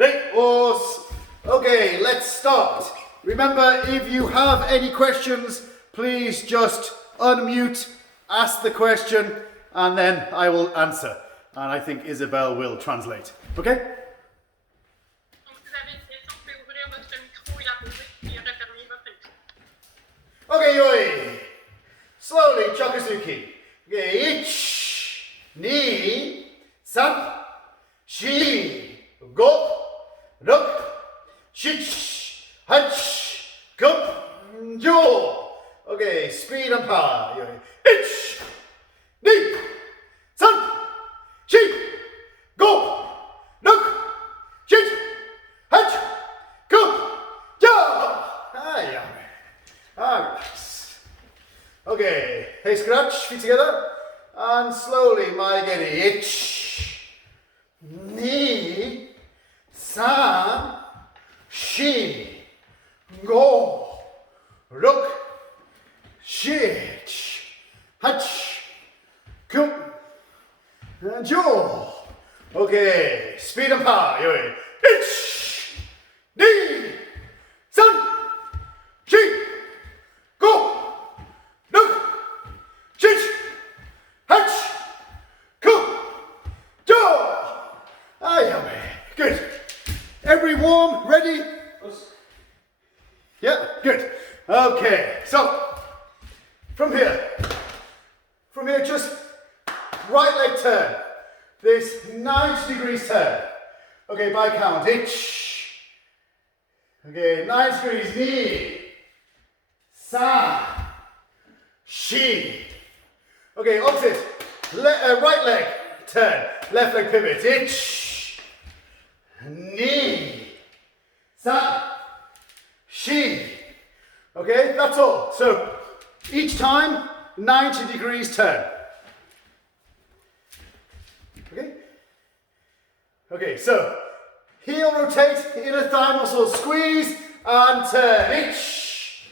Okay, let's start. Remember, if you have any questions, please just unmute, ask the question, and then I will answer. And I think Isabel will translate. Okay? Donc, si vous avez une question, vous pouvez ouvrir votre micro et la poser, puis refermer votre micro. Okay, yoi. Slowly, Chokazuki. Okay, ich, ni, san, shi, go, ruk, shich, hach, gup, jo. Okay, speed and power. Yoi. Ich, ni, san, shi, go, ruk, shich, hach, gup, jo. Alright. Okay, hey scratch, feet together, and slowly, my getty. Ich, ni, san, shi, go, ruk, shich, hach, kum, and jo. Okay, speed and power. Yoi. Ich, ni, san, shi, go. Look! Chich! Hatch! Cool! Jaw! Ah, yummy. Good. Every warm? Ready? Yeah, good. Okay, so from here, just right leg turn. This 90 degrees turn. Okay, by count. Itch. Okay, 90 degrees. Knee. Sa. She. Okay, opposite. Right leg turn. Left leg pivot. Ich. Knee. Sa. She. Okay, that's all. So each time, 90 degrees turn. Okay? Okay, so heel rotate, inner thigh muscle squeeze and turn. Ich.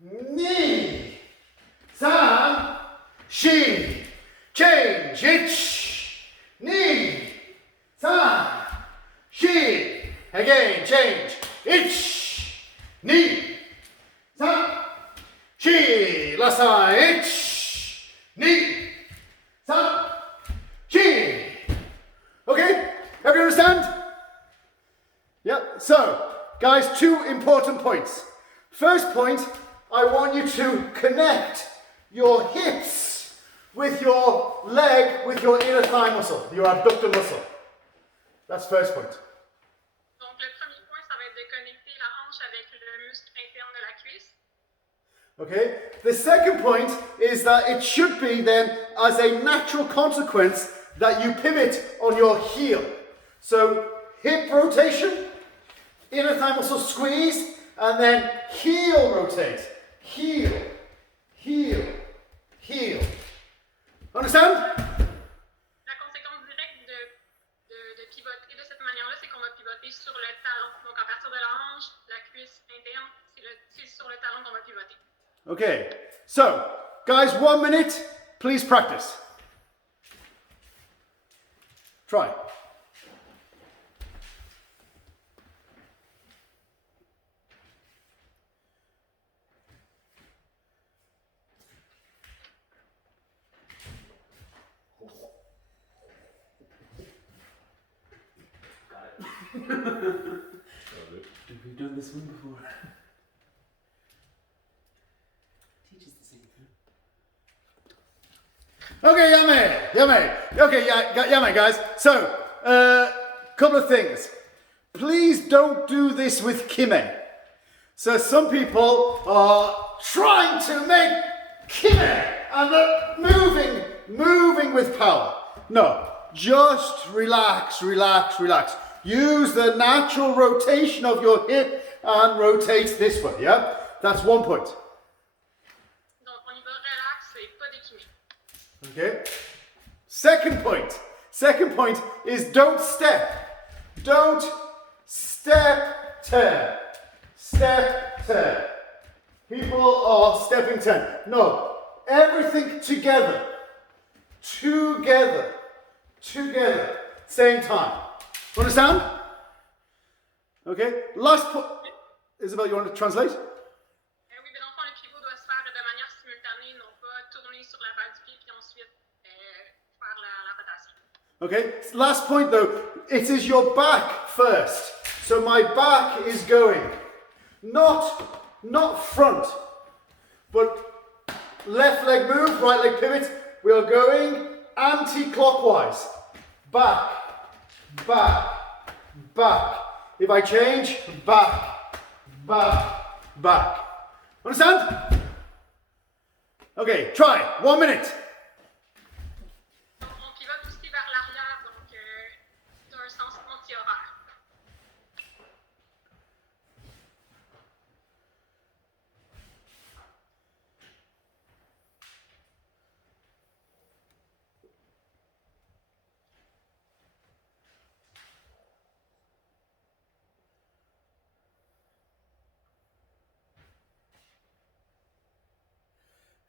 Knee. San, shi, change, ich, ni, san, shi, again, change, ich, ni, san, shi, last time, ich, ni, san, shi. Okay, everyone understand? Yeah, so, guys, two important points. First point, I want you to connect your hips with your leg, with your inner thigh muscle, your abductor muscle. That's first point. Donc, le premier point, ça va être de connecter la hanche avec le muscle interne de la cuisse. Okay? The second point is that it should be then, as a natural consequence, that you pivot on your heel. So, hip rotation, inner thigh muscle squeeze, and then heel rotate. Heel, heel, heel. Understand? La conséquence directe de pivoter de cette manière-là, c'est qu'on va pivoter sur le talon. Donc, à partir de la hanche, la cuisse interne, c'est sur le talon qu'on va pivoter. Okay, so, guys, 1 minute, please practice. Try. Have we done this one before? Teaches the same thing. Okay, yummy. Okay, yummy, guys. So, couple of things. Please don't do this with kime. So some people are trying to make kime and they're moving with power. No, just relax. Use the natural rotation of your hip and rotate this way, yeah? That's 1 point. Donc, on y va relax et pas d'équimé. Okay? Second point is don't step. Don't step, turn. Step, turn. People are stepping, turn. No, everything together. Together. Same time. Understand? Okay, last point. Isabel, you want to translate? Oui, mais dans le fond, le pivot doit se faire de manière simultanée, non pas tourner sur la balle du pied puis ensuite faire la rotation. Okay, last point though, it is your back first. So my back is going, not front, but left leg move, right leg pivot. We are going anti-clockwise. Back, back, back. If I change, back, back, back. Understand? Okay, try. 1 minute. Donc, on pivote aussi vers l'arrière, donc d'un sens anti-horaire.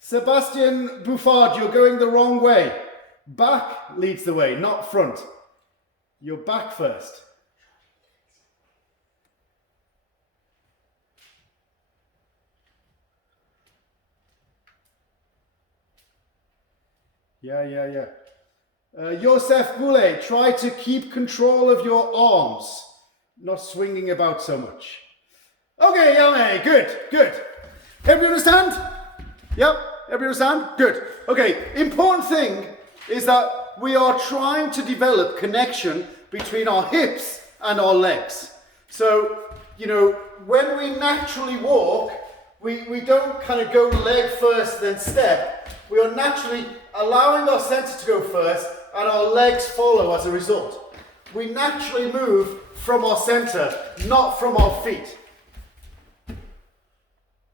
Sebastian Buffard, you're going the wrong way. Back leads the way, not front. You're back first. Yeah. Josef Boulay, try to keep control of your arms, not swinging about so much. Okay, Yame, good. Everybody understand? Yep, everybody understand? Good. Okay, important thing is that we are trying to develop connection between our hips and our legs. So, you know, when we naturally walk, we don't kind of go leg first then step. We are naturally allowing our center to go first and our legs follow as a result. We naturally move from our center, not from our feet.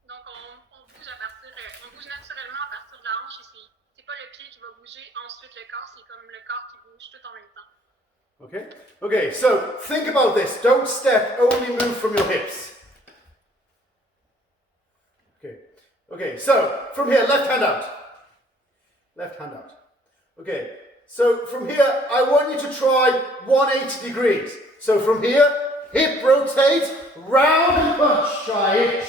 Donc, on bouge naturellement à partir de la hanche ici. C'est pas le pied qui va bouger, ensuite le corps, c'est comme le corps qui bouge tout en même temps. Okay, so think about this. Don't step, only move from your hips. Okay, so from here, left hand out. Left hand out. Okay, so from here, I want you to try 180 degrees. So from here, hip rotate, round and punch. Try it.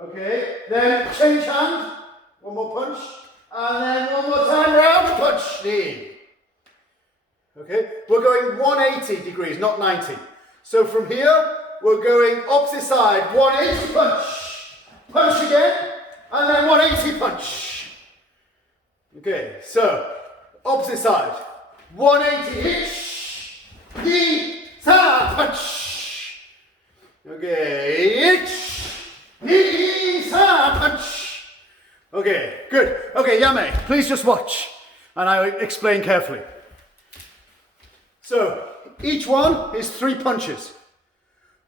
Okay, then change hand. One more punch. And then one more time, round and punch. Knee. Okay, we're going 180 degrees, not 90. So from here, we're going opposite side, 180 punch. Punch again, and then 180 punch. Okay, so opposite side, 180 hitch, knee, side, punch. Okay, hitch, knee, side, punch. Okay, good. Okay, Yame, please just watch, and I will explain carefully. So each one is 3 punches.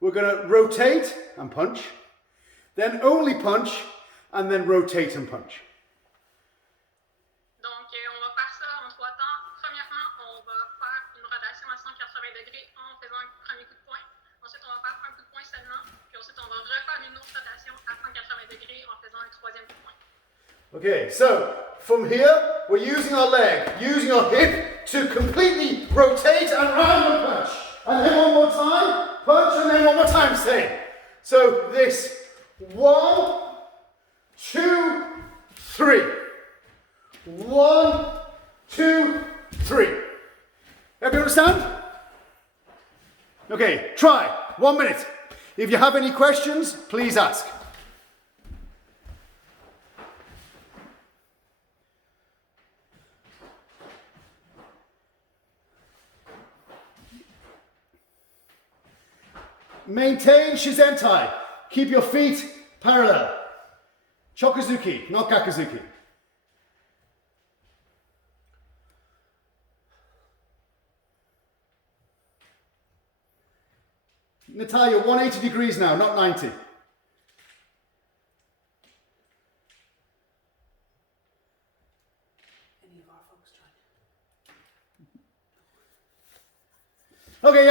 We're going to rotate and punch, then only punch, and then rotate and punch. Donc, on va faire ça en 3 temps. Premièrement, on va faire une rotation à 180 degrés en faisant un premier coup de poing. Ensuite, on va faire un coup de poing seulement. Puis ensuite, on va refaire une autre rotation à 180 degrés en faisant un troisième coup de poing. Okay, so from here, we're using our leg, using our hip to completely rotate and round and punch. And then one more time, punch, and then one more time, same. So this 1, 2, 3. 1, 2, 3. Everybody understand? Okay, try. 1 minute. If you have any questions, please ask. Maintain Shizentai. Keep your feet parallel. Chokazuki, not Gakazuki. Natalia, 180 degrees now, not 90. Okay,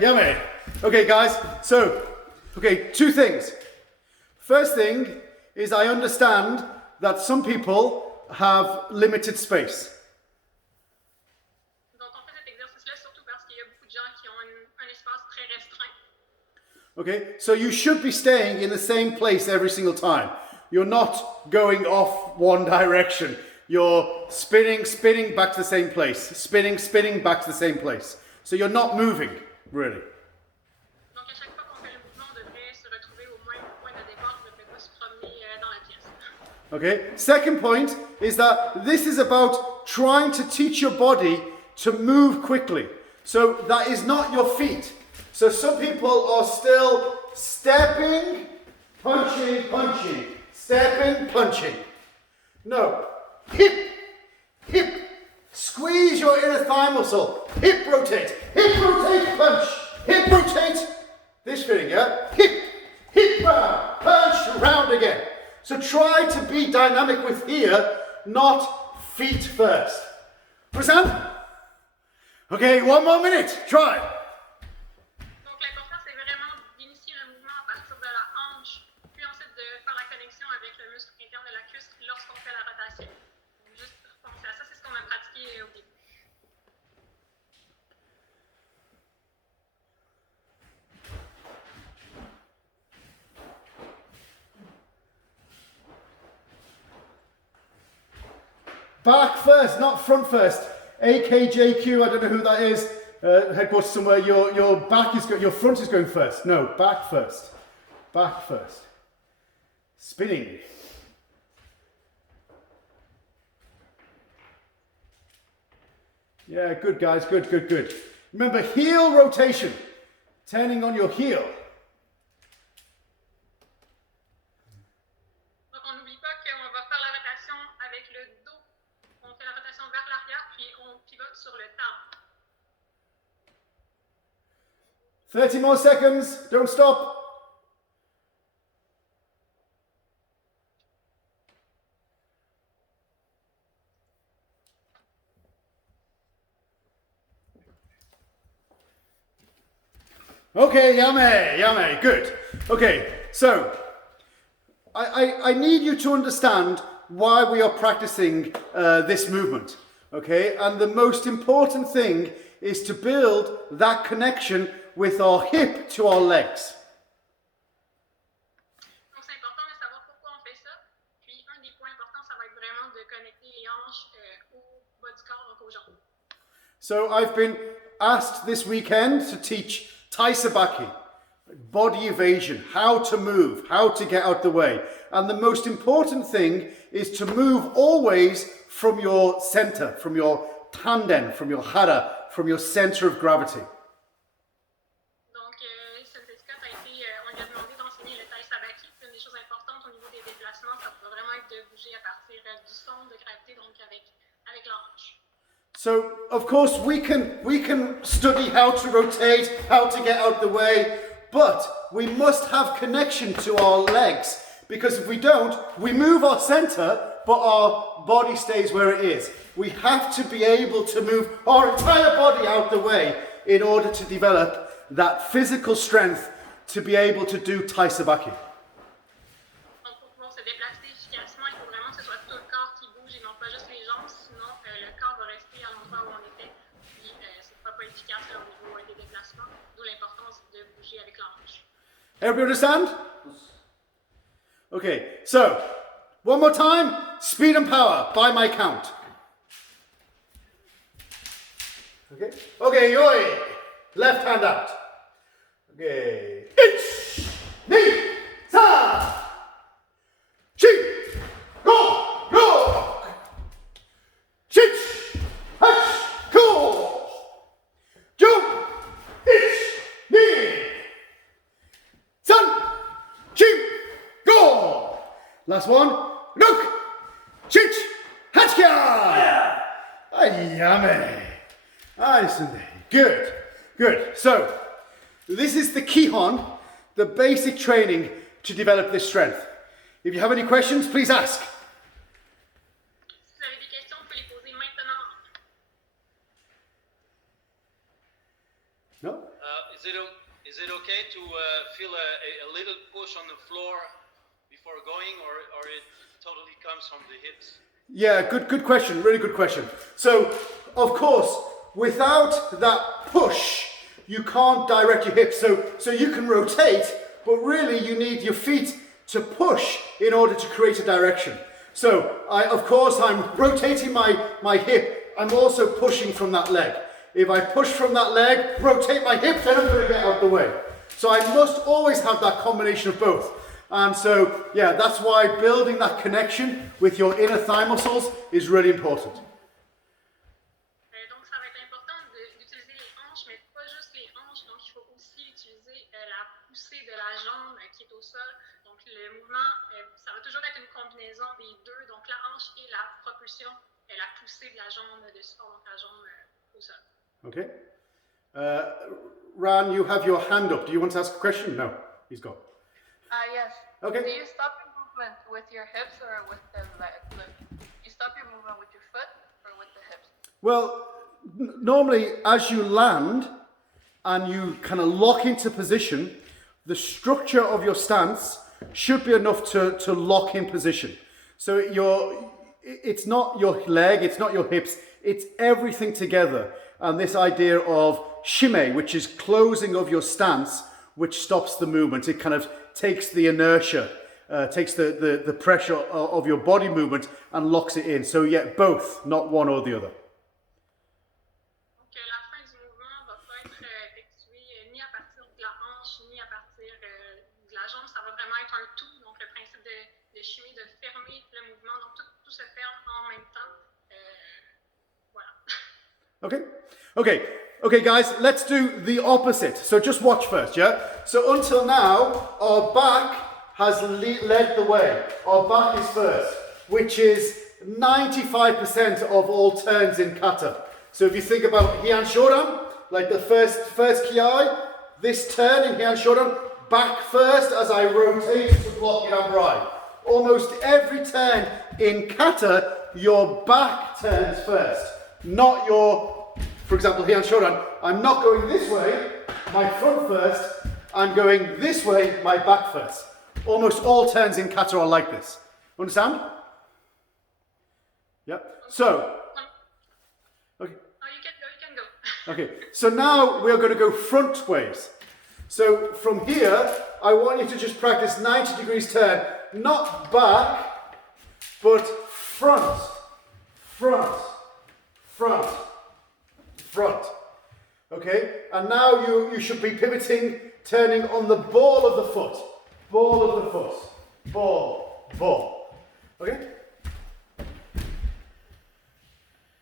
yummy. Okay, guys, so, okay, 2 things. First thing is I understand that some people have limited space. Donc, on fait cet exercice-là surtout parce qu'il y a beaucoup de gens qui ont un espace très restreint. Okay, so you should be staying in the same place every single time. You're not going off one direction. You're spinning, spinning back to the same place. Spinning, spinning back to the same place. So you're not moving, really. Donc, à chaque fois qu'on fait le mouvement, on devrait se retrouver au moins au point de départ, on ne devrait pas se promener dans la pièce. Okay, second point is that this is about trying to teach your body to move quickly. So that is not your feet. So some people are still stepping, punching, punching, stepping, punching. No, hip, hip, squeeze your inner thigh muscle, hip rotate, punch, hip rotate, this feeling, yeah? Hip, hip round, punch, round again. So try to be dynamic with here, not feet first. Understand? Okay, 1 more minute, try. Donc, l'important, c'est vraiment d'initier le mouvement à partir de la hanche, puis ensuite de faire la connexion avec le muscle interne de la cuisse lorsqu'on fait la rotation. Donc, juste penser à ça, c'est ce qu'on a pratiqué au début. Back first, not front first. AKJQ, I don't know who that is. Headquarters somewhere. Your back is your front is going first. No, back first. Back first. Spinning. Yeah, good guys, good, good, good. Remember heel rotation. Turning on your heel. Donc, on n'oublie pas qu'on va faire la rotation avec le dos. On fait la rotation vers l'arrière, puis on pivote sur le talon. 30 more seconds. Don't stop. Okay, yame, good. Okay, so I need you to understand why we are practicing this movement. Okay, and the most important thing is to build that connection with our hip to our legs. Donc, c'est important de savoir pourquoi on fait ça. Puis, un des points importants, ça va être vraiment de connecter les hanches au bas du corps, donc aux jambes. So I've been asked this weekend to teach Tai Sabaki, body evasion, how to move, how to get out the way. And the most important thing is to move always from your center, from your tanden, from your hara, from your center of gravity. Donc, Scott a été, on lui a demandé d'enseigner le Tai Sabaki. Une des choses importantes au niveau des déplacements, ça va vraiment être de bouger à partir du centre de gravité, donc avec la hanche. So, of course, we can study how to rotate, how to get out the way, but we must have connection to our legs, because if we don't, we move our center, but our body stays where it is. We have to be able to move our entire body out the way in order to develop that physical strength to be able to do Tai Sabaki. Donc, pour pouvoir se déplacer efficacement, il faut vraiment que ce soit tout le corps qui bouge et non pas juste les jambes, sinon le corps va rester à l'endroit où on était, puis ce ne sera pas efficace là, au niveau des déplacements, d'où l'importance de bouger avec la hanche. Everybody understand? Okay, so one more time, speed and power by my count. Okay, yoi, left hand out. Okay, ich, ni, sa, chi, go, chich, hach, go, jump, ich, ni, san, chi, go. Last one, look, chich, hachka. Ayame. Good, good. So, this is the Kihon, the basic training to develop this strength. If you have any questions, please ask. Si vous avez des questions, vous pouvez les poser maintenant. No? Is it okay to feel a little push on the floor before going, or it totally comes from the hips? Yeah, good question, really good question. So, of course, without that push, you can't direct your hips. So you can rotate, but really you need your feet to push in order to create a direction. So of course I'm rotating my hip. I'm also pushing from that leg. If I push from that leg, rotate my hip, then I'm going to get out the way. So I must always have that combination of both. And so, yeah, that's why building that connection with your inner thigh muscles is really important. Donc, ça va être important d'utiliser les hanches, mais pas juste les hanches. Donc, il faut aussi utiliser la poussée de la jambe qui est au sol. Donc, le mouvement, ça va toujours être une combinaison des deux. Donc, la hanche et la propulsion et la poussée de la jambe de support, donc la jambe au sol. Okay. Ran, you have your hand up. Do you want to ask a question? No, he's gone. Yes. Okay. Do you stop your movement with your hips or with the leg? You stop your movement with your foot or with the hips? Well, normally as you land and you kind of lock into position, the structure of your stance should be enough to lock in position. So it's not your leg, it's not your hips, it's everything together. And this idea of shime, which is closing of your stance, which stops the movement. It kind of takes the inertia, takes the pressure of your body movement and locks it in. So yeah, both, not one or the other. Donc, la fin du mouvement va pas être effectuée ni à partir de la hanche, ni à partir de la jambe. Ça va vraiment être un tout. Donc, le principe de chimie, de fermer le mouvement. Donc, tout se ferme en même temps. Voilà. Okay, guys, let's do the opposite. So just watch first, yeah? So until now, our back has led the way. Our back is first, which is 95% of all turns in kata. So if you think about Heian Shodan, like the first ki, this turn in Heian Shodan, back first as I rotate to block Iramrai. Almost every turn in kata, your back turns first, not your. For example, here on Shodan, I'm not going this way, my front first, I'm going this way, my back first. Almost all turns in kata are like this. Understand? Yeah. So, okay. Oh, you can go. Okay, so now we're going to go front ways. So from here, I want you to just practice 90 degrees turn, not back, but front, front, front. Front. Okay, and now you should be pivoting, turning on the ball of the foot. Ball of the foot. Ball. Ball. Okay?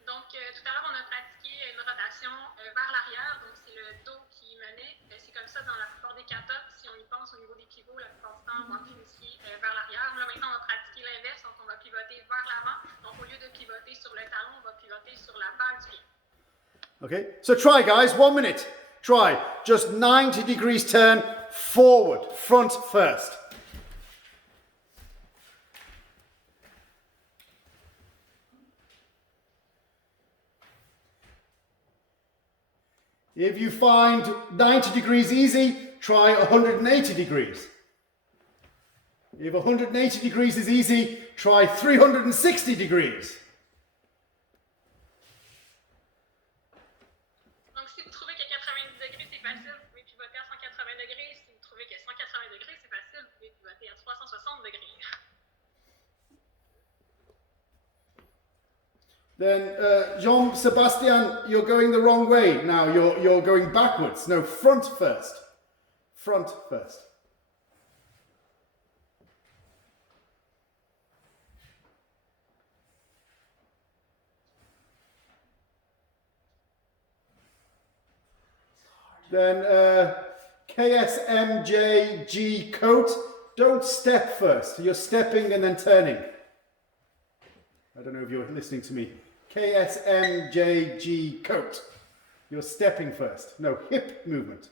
Donc, tout à l'heure, on a pratiqué une rotation vers l'arrière. Donc, c'est le dos qui menait. C'est comme ça dans la plupart des katas. Si on y pense au niveau des pivots, la plupart du temps, on va pivoter vers l'arrière. Là, maintenant, on va pratiquer l'inverse. Donc, on va pivoter vers l'avant. Donc, au lieu de pivoter sur le talon, on va pivoter sur la balle du pied. Okay, so try, guys, 1 minute. Try. Just 90 degrees turn forward, front first. If you find 90 degrees easy, try 180 degrees. If 180 degrees is easy, try 360 degrees. Then Jean-Sebastian, you're going the wrong way now. You're going backwards. No, front first. Front first. Then KSMJG coat. Don't step first. You're stepping and then turning. I don't know if you're listening to me. KSMJG coat. You're stepping first. No, hip movement.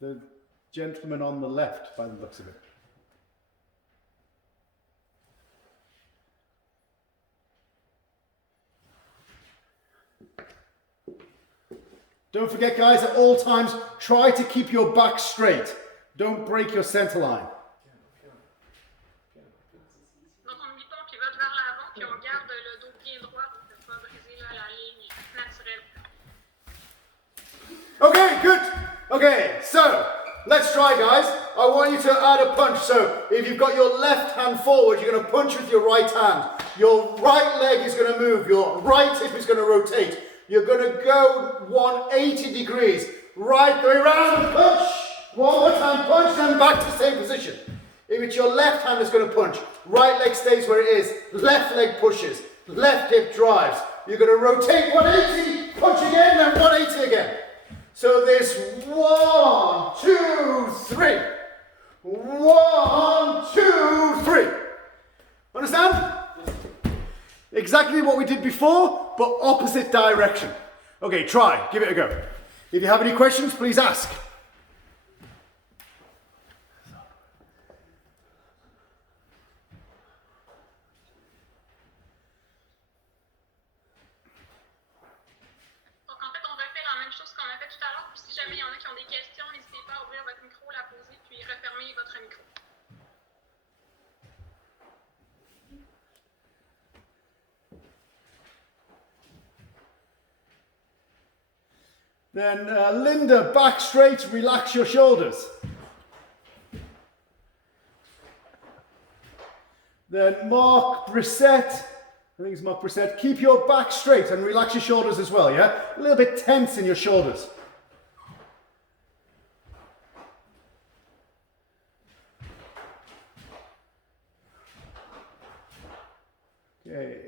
The gentleman on the left, by the looks of it. Don't forget, guys, at all times, try to keep your back straight. Don't break your center line. Okay, so let's try, guys. I want you to add a punch. So if you've got your left hand forward, you're going to punch with your right hand. Your right leg is going to move. Your right hip is going to rotate. You're going to go 180 degrees. Right the way around and punch. One more time, punch, then back to the same position. If it's your left hand that's going to punch, right leg stays where it is, left leg pushes, left hip drives. You're going to rotate 180, punch again, then 180 again. So this 1, 2, 3. 1, 2, 3. Understand? Exactly what we did before, but opposite direction. Okay, try, give it a go. If you have any questions, please ask. Donc, en fait, on refait la même chose qu'on a fait tout à l'heure. Puis, si jamais il y en a qui ont des questions, n'hésitez pas à ouvrir votre micro, la poser, puis refermer votre micro. Then Linda, back straight, relax your shoulders. Then Mark Brissett, I think it's Mark Brissett, keep your back straight and relax your shoulders as well, yeah? A little bit tense in your shoulders. Okay.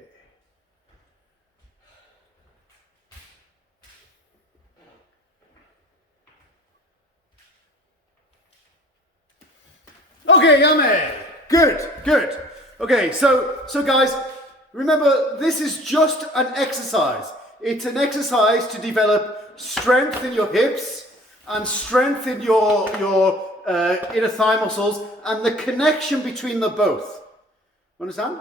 Okay, yummy. Good, good. Okay, so guys, remember this is just an exercise. It's an exercise to develop strength in your hips and strength in your inner thigh muscles and the connection between the both. Understand?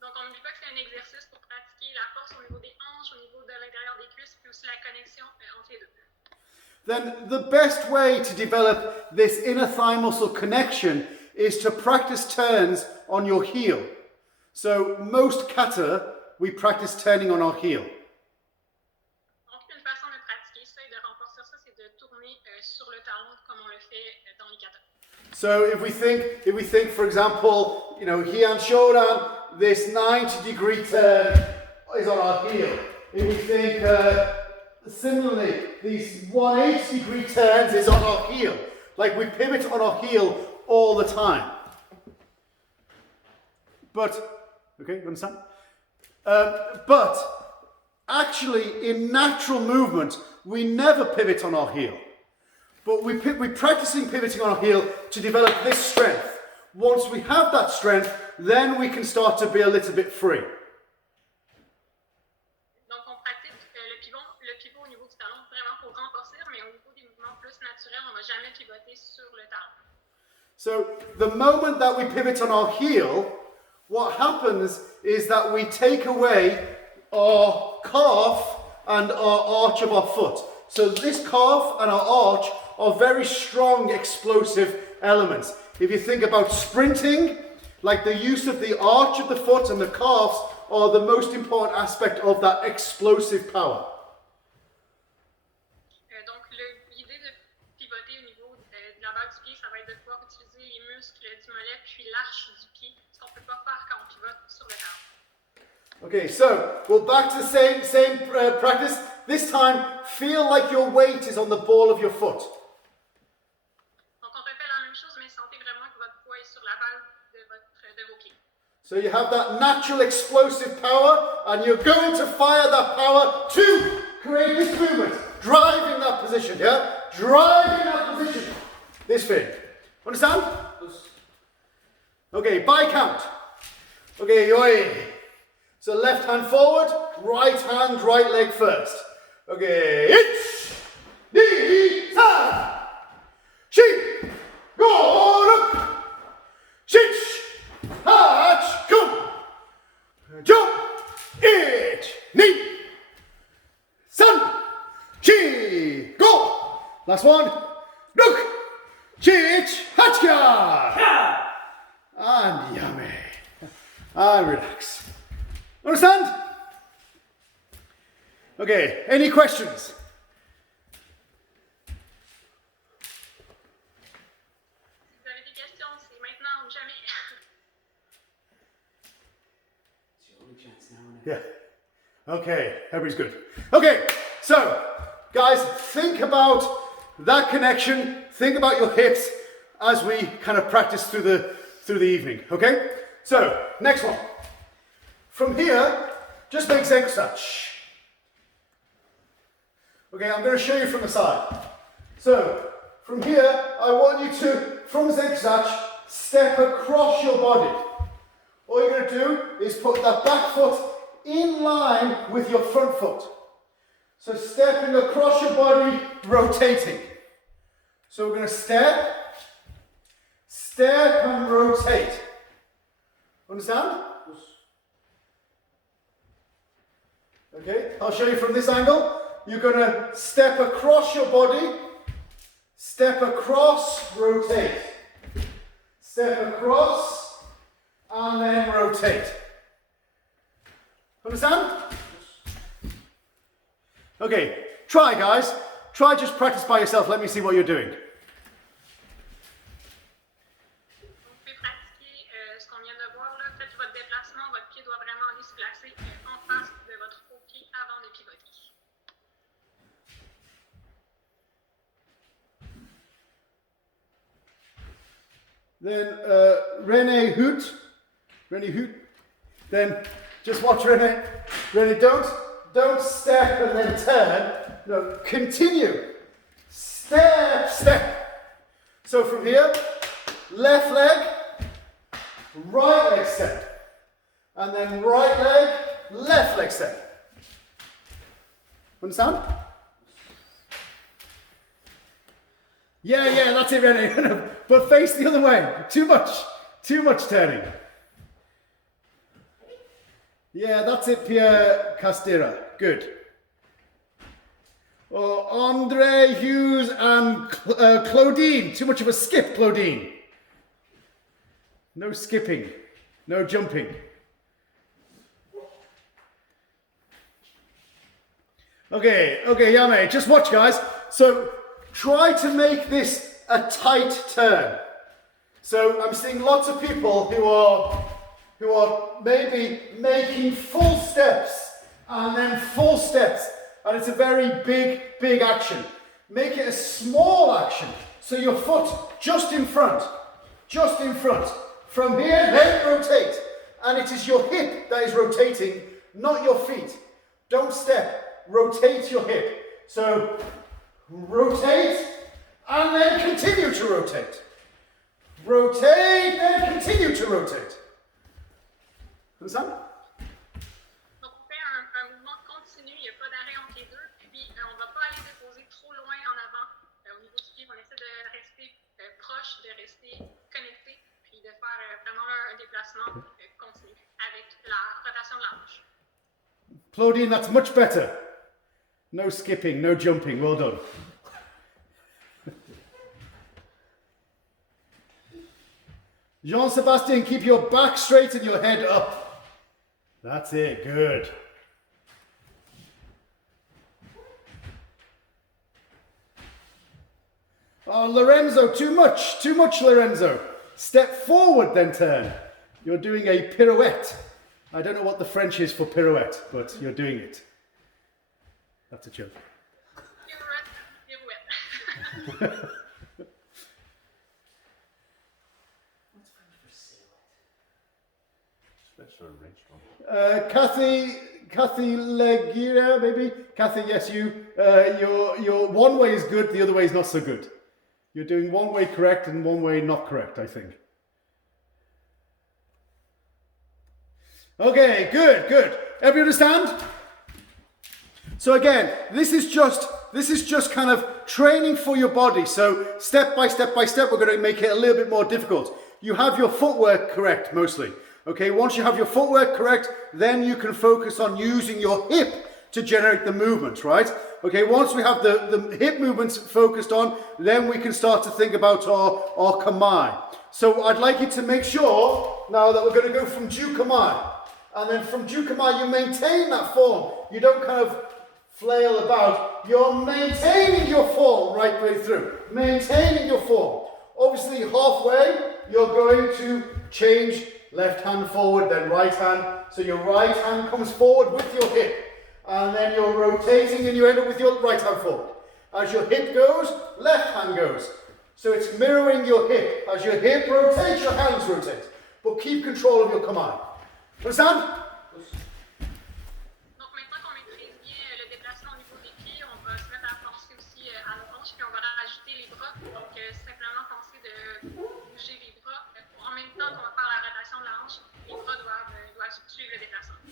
Donc, on n'oublie pas que c'est un exercice pour pratiquer la force au niveau des hanches, au niveau de l'intérieur des cuisses, puis aussi la connexion entre les deux. Then the best way to develop this inner thigh muscle connection is to practice turns on your heel. So most kata, we practice turning on our heel. Donc, une façon de pratiquer ça et de renforcer ça, c'est de tourner sur le talon comme on le fait dans les katas. So if we think, for example, you know, Heian Shodan, this 90-degree turn is on our heel. If we think, similarly, these 180-degree turns is on our heel. Like we pivot on our heel all the time. But, okay, you understand? But actually, in natural movement, we never pivot on our heel. But we're practicing pivoting on our heel to develop this strength. Once we have that strength, then we can start to be a little bit free. Donc, on pratique le pivot au niveau du talon vraiment pour renforcer, mais au niveau des mouvements plus naturels, on ne va jamais pivoter sur le talon. So the moment that we pivot on our heel, what happens is that we take away our calf and our arch of our foot. So this calf and our arch are very strong explosive elements. If you think about sprinting, like the use of the arch of the foot and the calves are the most important aspect of that explosive power. Donc, l'idée de pivoter au niveau de la base du pied, ça va être de pouvoir utiliser les muscles du mollet puis l'arche du pied, ce qu'on ne peut pas faire quand on pivote sur le talon. Okay, so we're back to the same practice. This time, feel like your weight is on the ball of your foot. Donc, on refait la même chose, mais sentez vraiment que votre poids est sur la balle de vos pieds. So you have that natural explosive power, and you're going to fire that power to create this movement, driving that position, yeah? Driving that position. This thing. Understand? Okay, by count. Okay, oi. So left hand forward, right hand, right leg first. Okay, ich, ni, sa, shi, go, look, shich, hatch, come, jump, ich, ni, san, shi, go. Last one, look, chich, hatchka, and yummy, and relax. Understand? Okay, any questions? everybody's good. Okay, so guys, think about that connection. Think about your hips as we kind of practice through the evening. Okay. So next one. From here, just make Zigzag. Okay, I'm going to show you from the side. So from here, I want you to, from Zigzag, step across your body. All you're going to do is put that back foot in line with your front foot. So stepping across your body, rotating. So we're going to step, step and rotate. Understand? Okay, I'll show you from this angle. You're going to step across your body, step across, rotate. Step across, and then rotate. Understand? Okay, try guys. Try just practice by yourself. Let me see what you're doing. Vous pouvez pratiquer ce qu'on vient de voir là. Faites votre déplacement, votre pied doit vraiment aller se placer en face de votre faux pied avant de pivoter. Then Rene Hoot. Then just watch Rene. Rene, don't step and then turn. No, continue. Step, step. So from here, left leg, right leg step. And then right leg, left leg step. Understand? Yeah, that's it, Rene. But face the other way. Too much turning. Yeah, that's it, Pierre Castera. Good. Oh, Andre Hughes and Claudine. Too much of a skip, Claudine. No skipping. No jumping. Okay, Yame, just watch, guys. So try to make this a tight turn. So I'm seeing lots of people who are maybe making full steps and then full steps, and it's a very big action. Make it a small action, so your foot just in front. From here, then rotate, and it is your hip that is rotating, not your feet. Don't step, rotate your hip. So rotate, and then continue to rotate. Rotate, then continue to rotate. Understand? Donc on fait un mouvement continu, il n'y a pas d'arrêt entre les deux, puis on ne va pas aller déposer trop loin en avant au niveau du pied, on essaie de rester proche, de rester connecté, puis de faire vraiment un déplacement continu avec la rotation de la hanche. Claudine, that's much better. No skipping, no jumping, well done. Jean-Sebastien, keep your back straight and your head up. That's it, good. Oh, Lorenzo, too much, Lorenzo. Step forward, then turn. You're doing a pirouette. I don't know what the French is for pirouette, but you're doing it. That's a joke. Pirouette. Kathy Legira, maybe? Kathy, yes, your one way is good, the other way is not so good. You're doing one way correct and one way not correct, I think. Okay, good. Everybody understand? So again, this is just kind of training for your body. So step by step, we're going to make it a little bit more difficult. You have your footwork correct mostly. Okay, once you have your footwork correct, then you can focus on using your hip to generate the movement, right? Okay, once we have the hip movements focused on, then we can start to think about our kamae. So I'd like you to make sure now that we're going to go from Ju-kamae. And then from Ju-kamae, you maintain that form. You don't kind of flail about. You're maintaining your form right way through. Maintaining your form. Obviously, halfway, you're going to change left hand forward, then right hand. So your right hand comes forward with your hip. and then you're rotating and you end up with your right hand forward. As your hip goes, left hand goes. So it's mirroring your hip. As your hip rotates, your hands rotate. But keep control of your kamae. Understand? Donc maintenant qu'on maîtrise bien le déplacement au niveau des pieds, on va se mettre à penser aussi à nos hanches, puis on va rajouter les bras. Donc simplement penser de bouger les bras. En même temps qu'on va faire la rotation de la hanche, les bras doivent suivre le déplacement.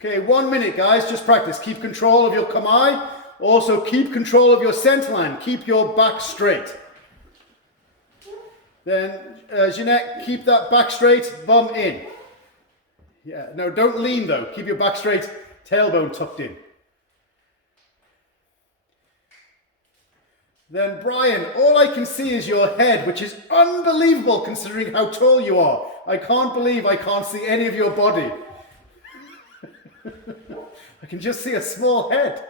Okay, 1 minute, guys. Just practice. Keep control of your kamae. Also, keep control of your center line. Keep your back straight. Then, Jeanette, keep that back straight, bum in. Yeah, no, don't lean though. Keep your back straight, tailbone tucked in. Then, Brian, all I can see is your head, which is unbelievable considering how tall you are. I can't believe I can't see any of your body. I can just see a small head.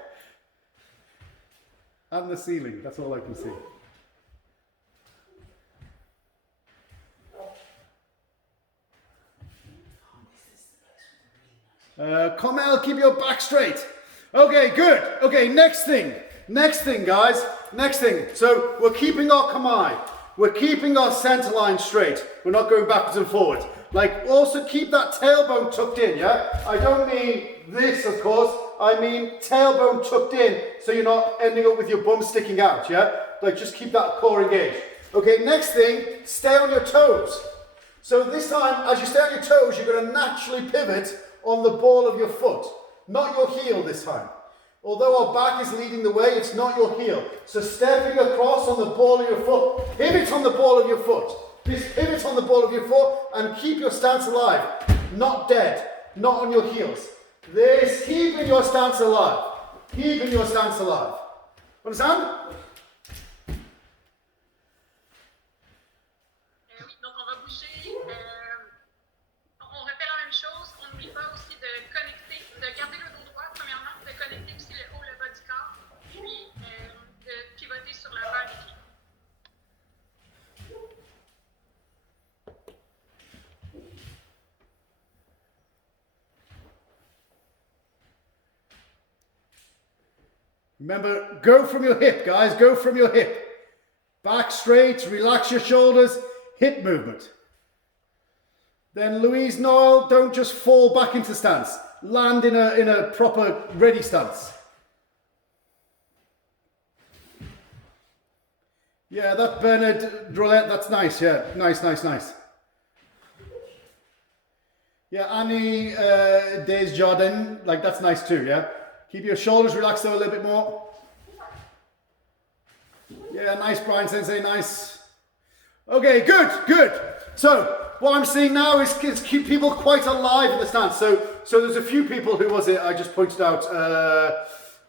And the ceiling, that's all I can see. Kamel, keep your back straight. Okay, good. Okay, next thing, guys. Next thing. So we're keeping our kamae. We're keeping our center line straight. We're not going backwards and forwards. Like, also keep that tailbone tucked in, yeah? I don't mean this, of course. I mean tailbone tucked in, so you're not ending up with your bum sticking out, yeah? Like, just keep that core engaged. Okay, next thing, stay on your toes. So this time, as you stay on your toes, you're going to naturally pivot on the ball of your foot, not your heel this time. Although our back is leading the way, it's not your heel. So stepping across on the ball of your foot, pivot on the ball of your foot. Just pivot on the ball of your foot and keep your stance alive, not dead, not on your heels. This, keeping your stance alive, keeping your stance alive. Understand? Oui, donc on va bouger. On répète la même chose. On n'oublie pas aussi de connecter, de garder le dos droit premièrement, de connecter aussi le haut, le bas du corps, puis de pivoter sur la balle des pieds. Remember, go from your hip, guys. Go from your hip. Back straight, relax your shoulders, hip movement. Then Louise, Noel, don't just fall back into stance. Land in a proper ready stance. Yeah, that Bernard Drolet, that's nice. Yeah, nice. Yeah, Annie Desjardins, like that's nice too, yeah? Keep your shoulders relaxed though a little bit more. Yeah, nice, Brian Sensei, nice. Okay, good. So, what I'm seeing now is keep people quite alive in the stance. So there's a few people, who was it? I just pointed out,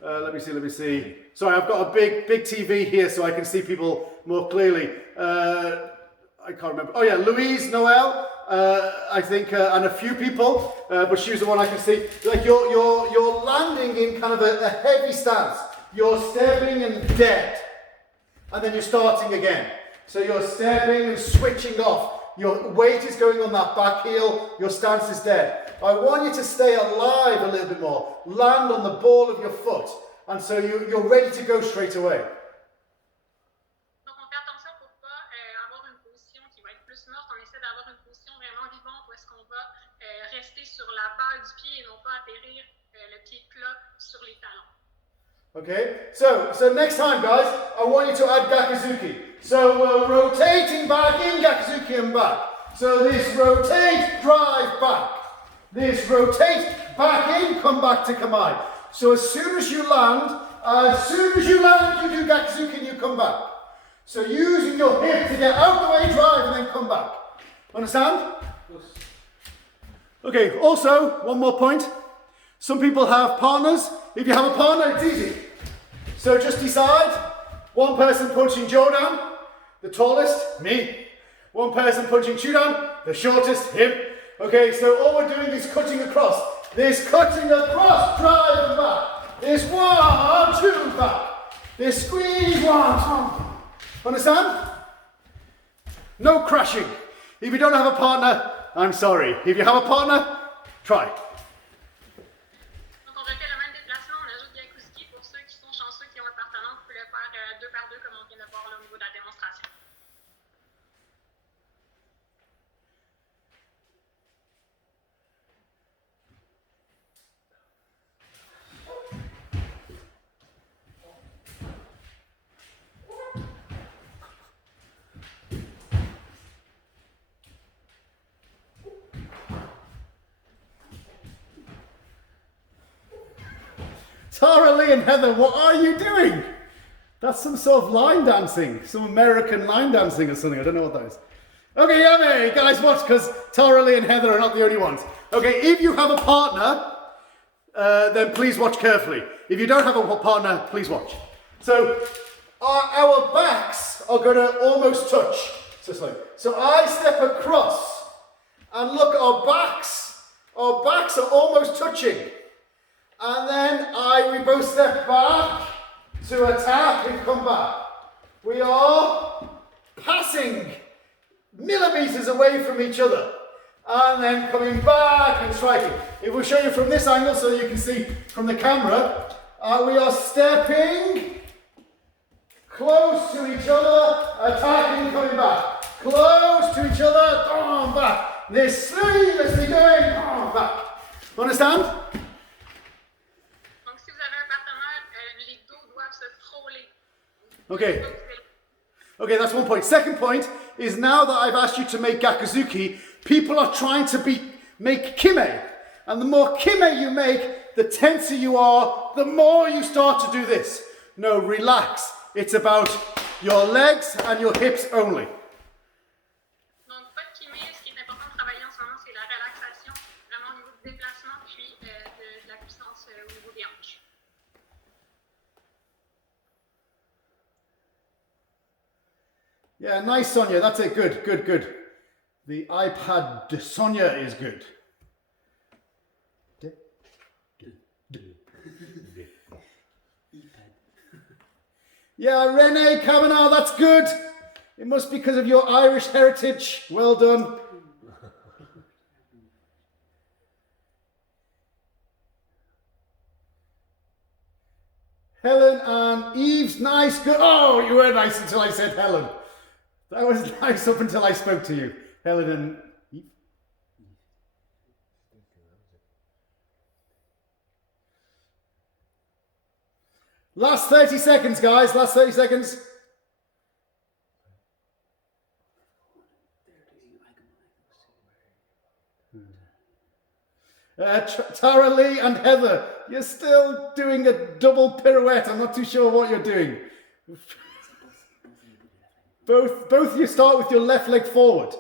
let me see. Sorry, I've got a big TV here so I can see people more clearly. I can't remember. Oh yeah, Louise, Noel, I think, and a few people, but she was the one I can see. Like you're landing in kind of a heavy stance. You're stepping and dead, and then you're starting again. So you're stepping and switching off. Your weight is going on that back heel. Your stance is dead. I want you to stay alive a little bit more. Land on the ball of your foot, and so you're ready to go straight away. Okay, so next time, guys, I want you to add Gakuzuki. So we're rotating back in Gakuzuki and back. So this rotate, drive back. This rotate, back in, come back to kamae. So as soon as you land, you do Gakuzuki and you come back. So using your hip to get out the way, drive, and then come back. Understand? Okay, also, one more point. Some people have partners. If you have a partner, it's easy. So just decide, one person punching Jodan, the tallest, me. One person punching Chudan, the shortest, him. Okay, so all we're doing is cutting across. This cutting across, drive and back. This 1, 2, back. This squeeze, 1, 2. Understand? No crashing. If you don't have a partner, I'm sorry. If you have a partner, Try. Donc, on refait le même déplacement, on ajoute Gyakuzuki. Pour ceux qui sont chanceux, qui ont un partenaire, vous pouvez le faire 2 par 2 comme on vient de voir là, au niveau de la démonstration. Tara Lee and Heather, what are you doing? That's some sort of line dancing, some American line dancing or something. I don't know what that is. Okay, yummy! Guys, watch, because Tara Lee and Heather are not the only ones. Okay, if you have a partner, then please watch carefully. If you don't have a partner, please watch. So, our backs are going to almost touch. So I step across, and look, our backs are almost touching. And then we both step back to attack and come back. We are passing millimeters away from each other. And then coming back and striking. If we show you from this angle so you can see from the camera, we are stepping close to each other, attacking, coming back. Close to each other, back. This seamlessly going, back. Understand? Donc, si vous avez un partenaire, les dos doivent se frôler. Okay. Okay, that's one point. Second point is now that I've asked you to make Gyakuzuki, people are trying to make kime. And the more kime you make, the tenser you are, the more you start to do this. No, relax. It's about your legs and your hips only. Donc, pas de kimé. Ce qui est important de travailler en ce moment, c'est la relaxation, vraiment au niveau du déplacement, puis de la puissance au niveau des hanches. Yeah, nice, Sonia. That's it. Good, good, good. The iPad de Sonia is good. Yeah, Rene Kavanagh, that's good. It must be because of your Irish heritage. Well done. Helen and Eve's nice, good. Oh, you were nice until I said Helen. That was nice up until I spoke to you. Helen and Eve. Last 30 seconds, guys. Last 30 seconds. Tara Lee and Heather, you're still doing a double pirouette. I'm not too sure what you're doing. Both of you start with your left leg forward.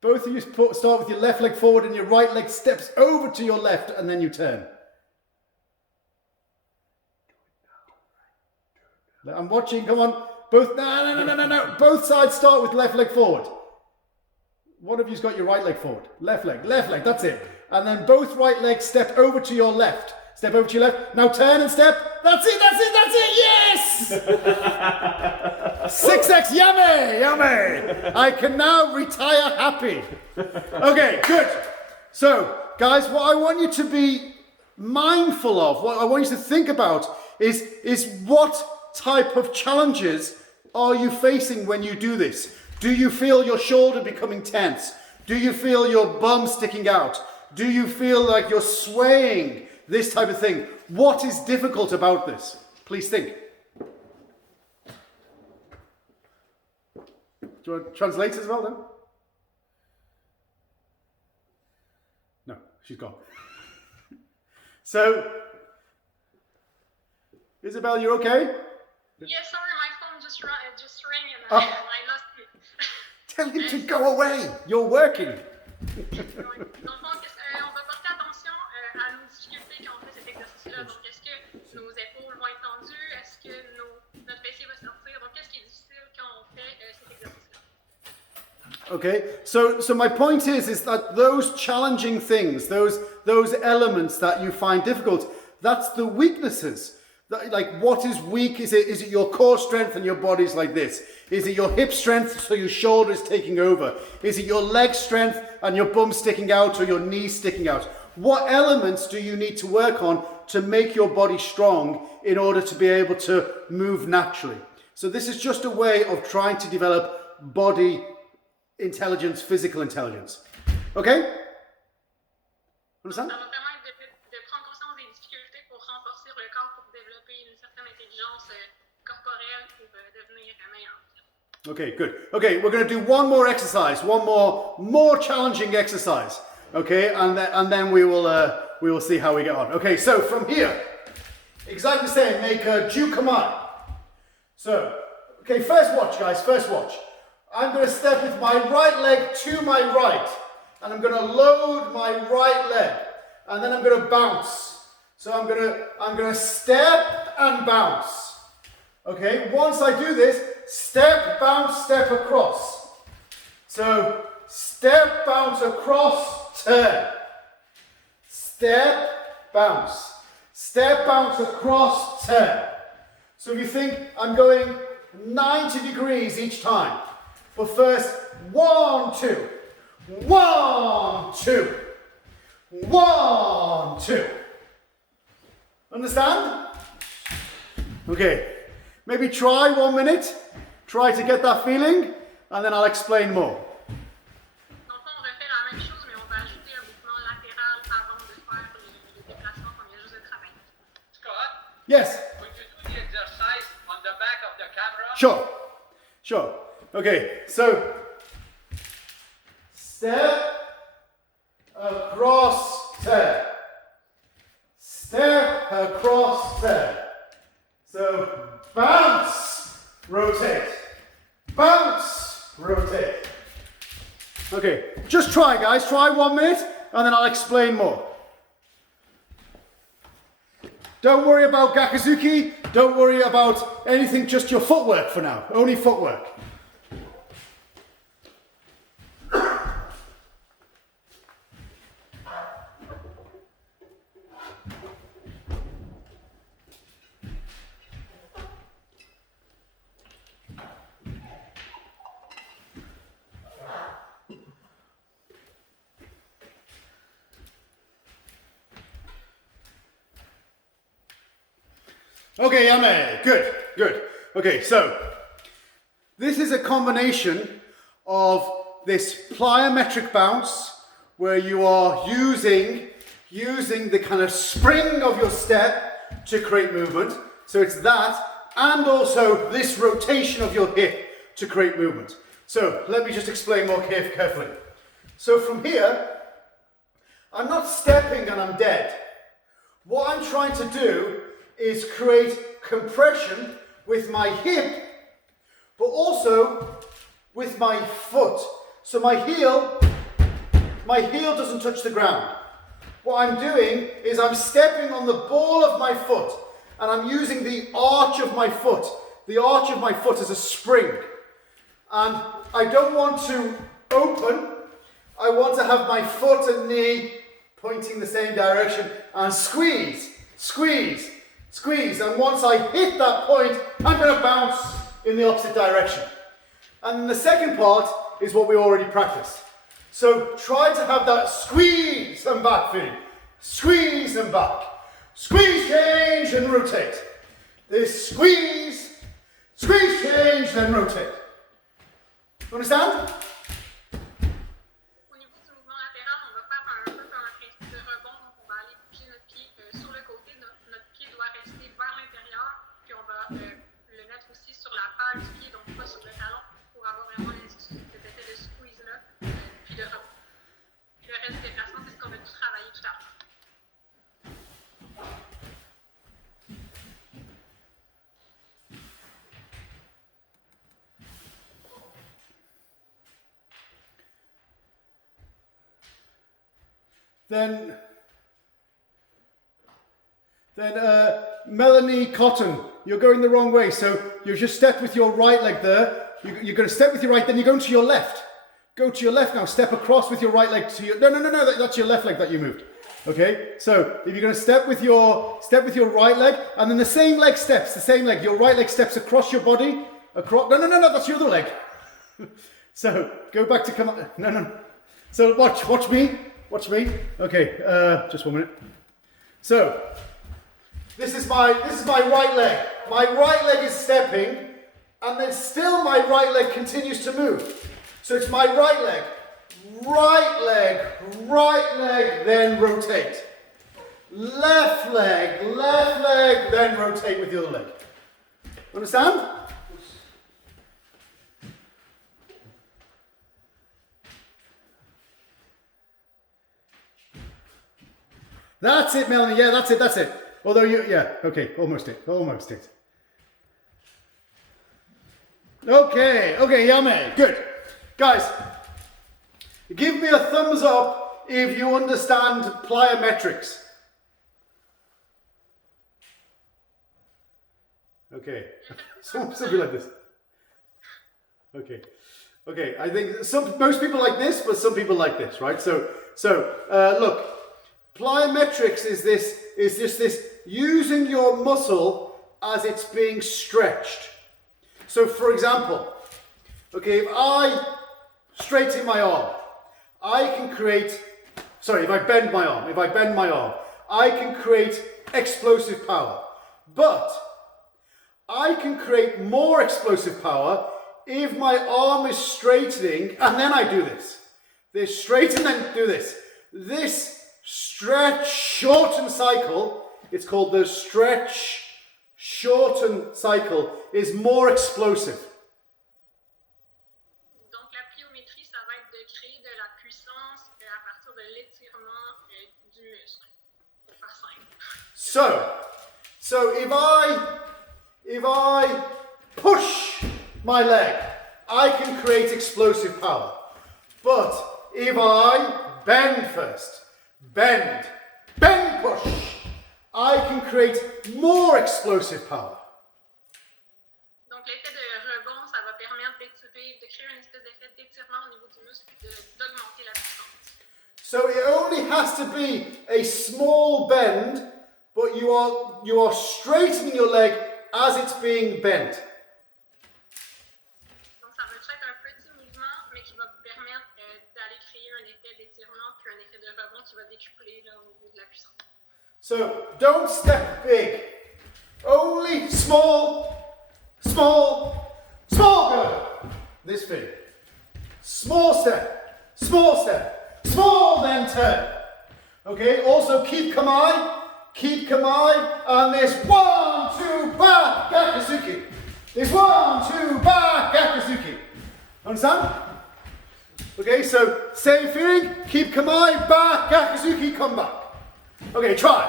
Both of you start with your left leg forward and your right leg steps over to your left and then you turn. I'm watching, come on. Both, no. Both sides start with left leg forward. One of you's got your right leg forward. Left leg, that's it. And then both right legs step over to your left. Step over to your left. Now turn and step. That's it, yes! 6x, yummy! I can now retire happy. Okay, good. So, guys, what I want you to be mindful of, what I want you to think about is what type of challenges are you facing when you do this? Do you feel your shoulder becoming tense? Do you feel your bum sticking out? Do you feel like you're swaying? This type of thing. What is difficult about this? Please think. Do you want to translate as well then? No, she's gone. So, Isabel, you okay? Yes, sorry, my phone just rang and I lost it. Tell him to go away. You're working. On va porter attention à nos difficultés quand on fait cet exercice-là. Donc, est-ce que nos épaules vont être tendues? Est-ce que notre fessier va sortir? Donc, qu'est-ce qui est difficile quand on fait cet exercice-là? Okay, so my point is that those challenging things, those elements that you find difficult, that's the weaknesses. Like, what is weak? Is it your core strength and your body's like this? Is it your hip strength so your shoulder's taking over? Is it your leg strength and your bum sticking out or your knees sticking out? What elements do you need to work on to make your body strong in order to be able to move naturally? So this is just a way of trying to develop body intelligence, physical intelligence. Okay? Understand? Ça va vraiment être de prendre conscience des difficultés pour renforcer le corps, pour développer une certaine intelligence corporelle pour devenir meilleur. Okay, good. Okay, we're going to do one more exercise, one more challenging exercise. Okay, and then we will see how we get on. Okay, so from here, exactly the same. Make a jukamai. So, okay, first watch, guys. First watch. I'm going to step with my right leg to my right, and I'm going to load my right leg, and then I'm going to bounce. So I'm going to step and bounce. Okay, once I do this, step, bounce, step across. So step, bounce, across, turn. Step, bounce. Step, bounce, across, turn. So if you think I'm going 90 degrees each time. But first, 1, 2. 1, 2. 1, 2. Understand? Okay. Maybe try 1 minute. Try to get that feeling, and then I'll explain more. Dans le fond, on refait la même chose, mais on va ajouter un mouvement latéral avant de faire les déplacements qu'on vient juste de travailler. Scott, Yes. would you do the exercise on the back of the camera? Sure. Sure. Okay. So step across, turn. Step across, turn. So bounce, rotate. Bounce, rotate. Okay, just try, guys. Try 1 minute, and then I'll explain more. Don't worry about Gakuzuki. Don't worry about anything, just your footwork for now. Only footwork. Okay, Yame, good, good. Okay, so this is a combination of this plyometric bounce where you are using the kind of spring of your step to create movement. So it's that, and also this rotation of your hip to create movement. So let me just explain more carefully. So from here, I'm not stepping and I'm dead. What I'm trying to do is create compression with my hip, but also with my foot. So my heel doesn't touch the ground. What I'm doing is I'm stepping on the ball of my foot, and I'm using the arch of my foot. The arch of my foot as a spring. And I don't want to open. I want to have my foot and knee pointing the same direction and squeeze, squeeze, squeeze, and once I hit that point, I'm going to bounce in the opposite direction. And the second part is what we already practiced. So try to have that squeeze and back feeling. Squeeze and back. Squeeze, change, and rotate. This squeeze, squeeze, change, then rotate. Understand? Au niveau du mouvement latéral, on va faire un peu comme un principe de rebond. Donc, on va aller bouger notre pied sur le côté. Notre pied doit rester vers l'intérieur. Puis on va le mettre aussi sur la palle du pied, donc pas sur le talon, pour avoir vraiment cet effet de squeeze-là. Puis le rebond. Puis le reste du déplacement, c'est ce qu'on va tout travailler tout à l'heure. Then Melanie Cotton, you're going the wrong way. So you just step with your right leg there. You're going to step with your right, then you're going to your left. Go to your left now. Step across with your right leg to your... No, that's your left leg that you moved. Okay, so if you're going to step with your right leg, and then the same leg steps, the same leg. Your right leg steps across your body. Across. No, that's your other leg. So go back to come on. No. So watch me. Watch me. Okay, just 1 minute. So this is my right leg. My right leg is stepping, and then still my right leg continues to move. So it's my right leg, then rotate. Left leg, then rotate with the other leg. Understand? That's it, Melanie. Yeah, that's it. Although okay, almost it. Okay, Yame, good. Guys, give me a thumbs up if you understand plyometrics. Okay, something like this. Okay, I think most people like this, but some people like this, right? So look, plyometrics is just this using your muscle as it's being stretched. So for example, okay, if I straighten my arm, if I bend my arm, I can create explosive power. But I can create more explosive power if my arm is straightening and then I do this. This straighten and do this. This stretch-shorten cycle, it's called the stretch-shorten cycle, is more explosive. Donc, la pliométrie, ça va être de créer de la puissance à partir de l'étirement du muscle, pour faire simple. So if I push my leg, I can create explosive power. But if I bend first, bend, push, I can create more explosive power. Donc, l'effet de rebond, ça va permettre d'étirer, de créer une espèce d'effet d'étirement au niveau du muscle, d'augmenter la puissance. So it only has to be a small bend, but you are straightening your leg as it's being bent. Donc, ça va être un petit mouvement, mais qui va permettre d'aller créer un effet d'étirement puis un effet de rebond qui va décupler là, au niveau de la puissance. So don't step big. Only small, go. This big. Small step, small, then turn. Okay, also keep kamai, and there's 1, 2, back, gakuzuki. There's 1, 2, back, gakuzuki. Understand? Okay, so same feeling, keep kamai, back, gakuzuki, come back. Okay, try.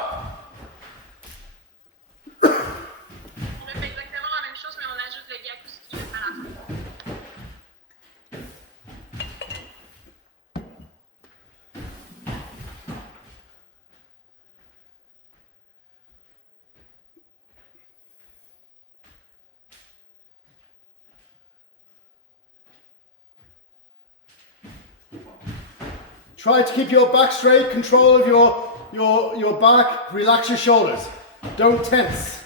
On fait exactement la même chose, mais on ajoute le gakuzuki à la fin. Try to keep your back straight, control of your back, relax your shoulders. Don't tense.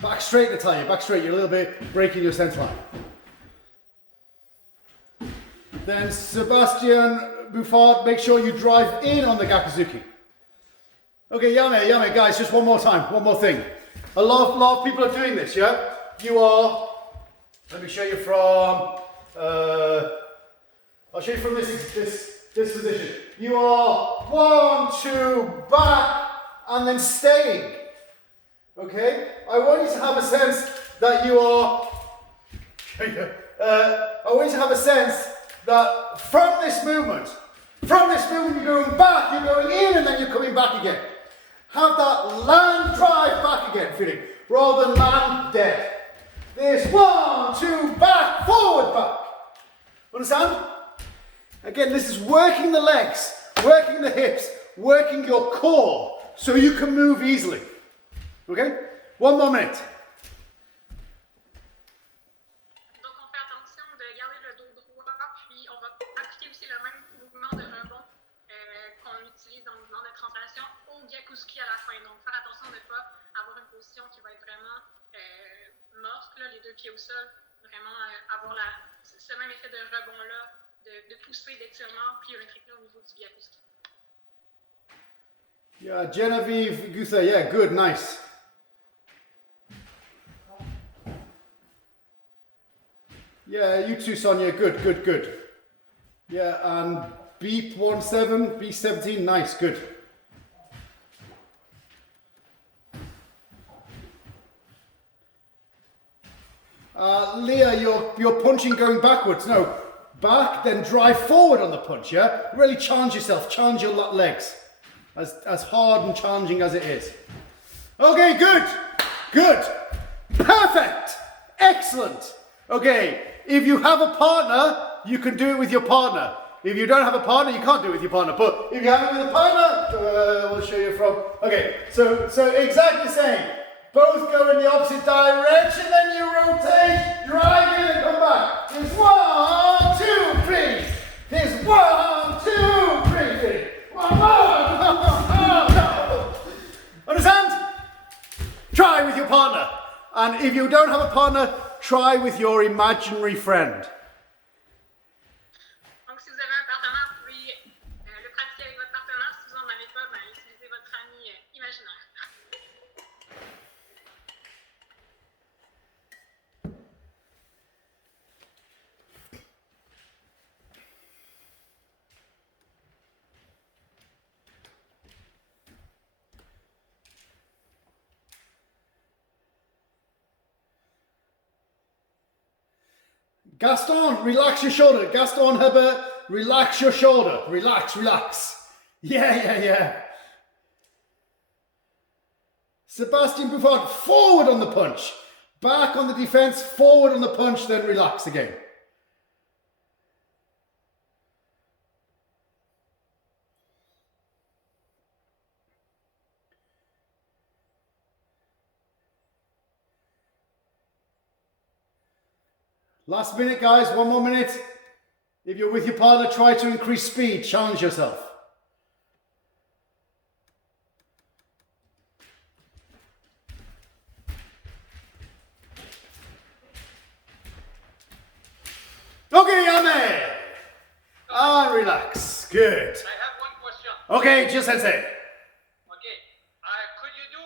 Back straight, Natalia, back straight. You're a little bit breaking your sense line. Then Sebastian Buffard, make sure you drive in on the gakuzuki. Okay, Yame, guys, just one more time, one more thing. A lot of people are doing this, yeah? You are, let me show you from, I'll show you from this position. You are 1, 2, back, and then staying. Okay? I want you to have a sense that you are, I want you to have a sense that from this movement, you're going back, you're going in, and then you're coming back again. Have that land drive back again feeling, rather than land dead. There's 1, 2, back, forward, back. Understand? Again, this is working the legs, working the hips, working your core, so you can move easily. Okay? 1 more minute. Donc, on fait attention de garder le dos droit, puis on va appliquer aussi le même mouvement de rebond Zigzag-Kuzuki à la fin. Donc, faire attention de ne pas avoir une position qui va être vraiment morte, là, les deux pieds au sol, vraiment avoir ce même effet de rebond-là, de poussée, d'étirement plyométrique au niveau du Zigzag-Kuzuki. Yeah, Genevieve Gutha, yeah, good, nice. Yeah, you too, Sonia, good, good, good. Yeah, and Beep17, B17, nice, good. Leah, you're punching going backwards. No, back, then drive forward on the punch, yeah? Really challenge yourself, challenge your legs. As hard and challenging as it is. Okay, good, good, perfect, excellent. Okay, if you have a partner, you can do it with your partner. If you don't have a partner, you can't do it with your partner. But if you have it with a partner, we'll show you from. Okay, so exactly the same. Both go in the opposite direction, then you rotate, drive in and come back. Here's 1, 2, 3. Here's 1, 2, 3. 1, 1. Understand? Try with your partner. And if you don't have a partner, try with your imaginary friend. Donc, si vous avez un partenaire, vous pouvez le pratiquer avec votre partenaire. Si vous n'en avez pas, ben, utilisez votre ami imaginaire. Gaston, relax your shoulder. Gaston Herbert, relax your shoulder. Relax, relax. Yeah. Sebastian Buffon, forward on the punch. Back on the defense, forward on the punch, then relax again. Last minute, guys, 1 more minute. If you're with your partner, try to increase speed, challenge yourself. Okay, Yame! And relax, good. I have one question. Okay, just sensei. Okay, could you do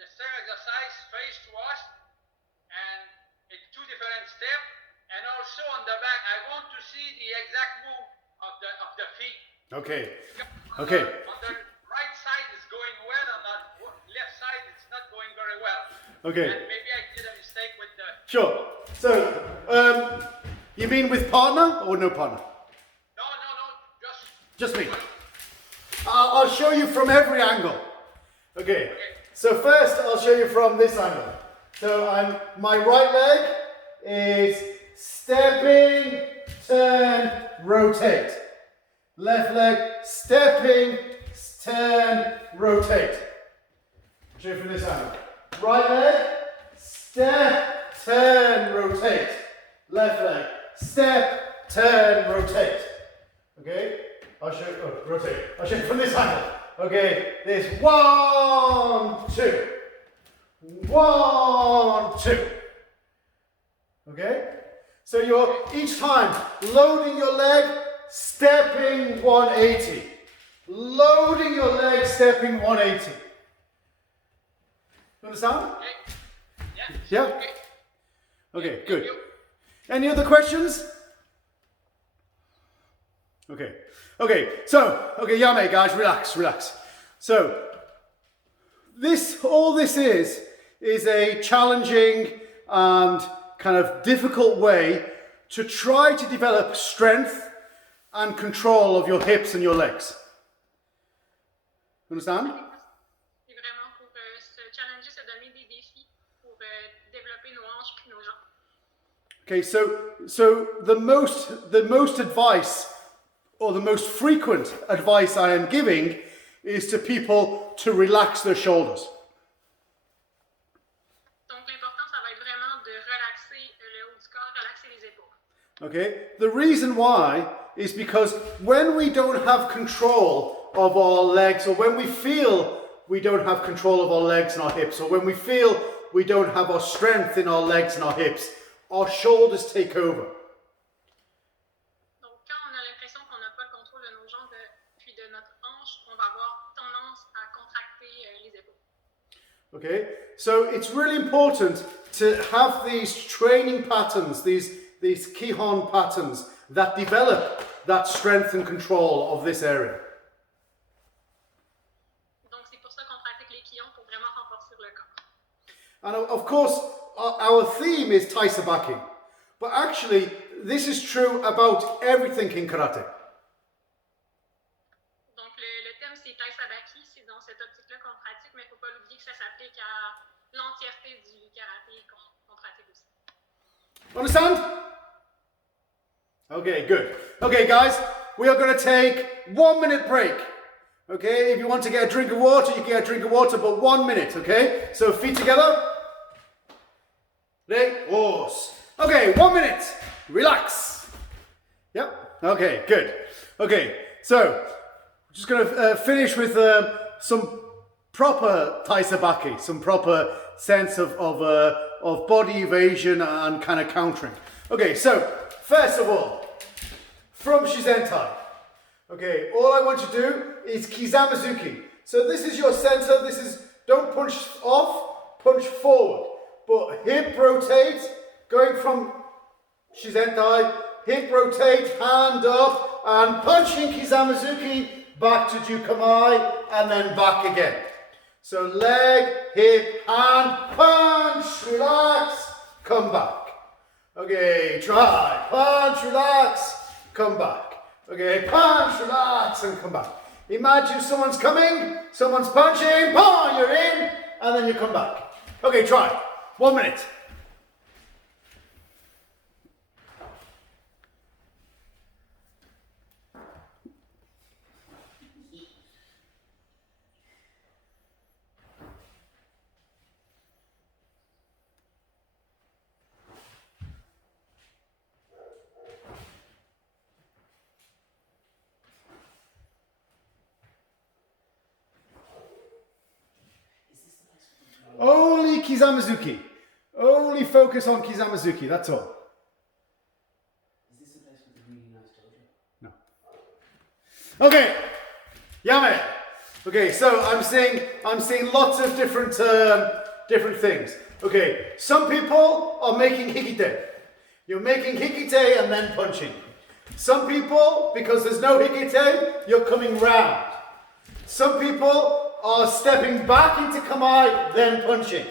the same exercise face to us and in 2 different steps? And also on the back, I want to see the exact move of the feet. Okay, On okay, the right side is going well, on the left side it's not going very well. okay. And maybe I did a mistake with the. Sure. So, you mean with partner or no partner? No, Just me. I'll show you from every angle. Okay. So first, I'll show you from this angle. So my right leg is stepping, turn, rotate. Left leg, stepping, turn, rotate. I'll show you from this angle. Right leg, step, turn, rotate. Left leg, step, turn, rotate. Okay? I'll show you, rotate. I'll show you from this angle. Okay, there's 1, 2. 1, 2. Okay? So you're each time loading your leg, stepping 180. Loading your leg, stepping 180. You understand? Okay. Yeah? Okay. Okay, good. Thank you. Any other questions? Okay. Okay, Yame, guys, relax. So, all this is a challenging and kind of difficult way to try to develop strength and control of your hips and your legs. Understand? C'est vraiment pour se challenger, se donner des défis pour développer nos hanches puis nos jambes. Okay, so the most advice, or the most frequent advice I am giving, is to people to relax their shoulders. Donc l'important, ça va être vraiment de relaxer le haut du corps, relaxer les épaules. Okay, the reason why is because when we don't have control of our legs, or when we feel we don't have control of our legs and our hips, or when we feel we don't have our strength in our legs and our hips, our shoulders take over. Donc, quand on a l'impression qu'on n'a pas le contrôle de nos jambes puis de notre hanche, on va avoir tendance à contracter les épaules. Okay, so it's really important to have these training patterns, these Kihon patterns that develop that strength and control of this area. Donc, c'est pour ça qu'on pratique les Kihon pour vraiment renforcer le corps. And of course, our theme is Tai Sabaki, but actually, this is true about everything in karate. Donc, le thème, c'est Tai Sabaki, c'est dans cette optique-là qu'on pratique, mais il ne faut pas l'oublier que ça s'applique à l'entièreté du karaté qu'on pratique aussi. Understand? Okay, good. Okay, guys, we are going to take 1 minute break. Okay, if you want to get a drink of water, you can get a drink of water, but 1 minute, okay? So feet together. Ready? Horse. Okay, 1 minute. Relax. Yep. Okay, good. Okay, so just going to finish with some proper Tai Sabaki, some proper sense of body evasion and kind of countering. Okay, so first of all, from Shizentai. Okay, all I want you to do is Kizami-zuki. So this is your center. This is, don't punch off, punch forward. But hip rotate, going from Shizentai, hip rotate, hand up, and punching Kizami-zuki back to Jukamai, and then back again. So leg, hip, hand, punch, relax, come back. Okay, try, punch, relax, come back. Okay, punch, relax, and come back. Imagine someone's coming, someone's punching, boom, you're in, and then you come back. Okay, try. 1 minute. Only Kizami-zuki. Only focus on Kizami-zuki, that's all. Is this the place with the really nice dojo? No. Okay. Yame. Okay, so I'm seeing lots of different things. Okay, some people are making hikite. You're making hikite and then punching. Some people, because there's no hikite, you're coming round. Some people are stepping back into kamae, then punching.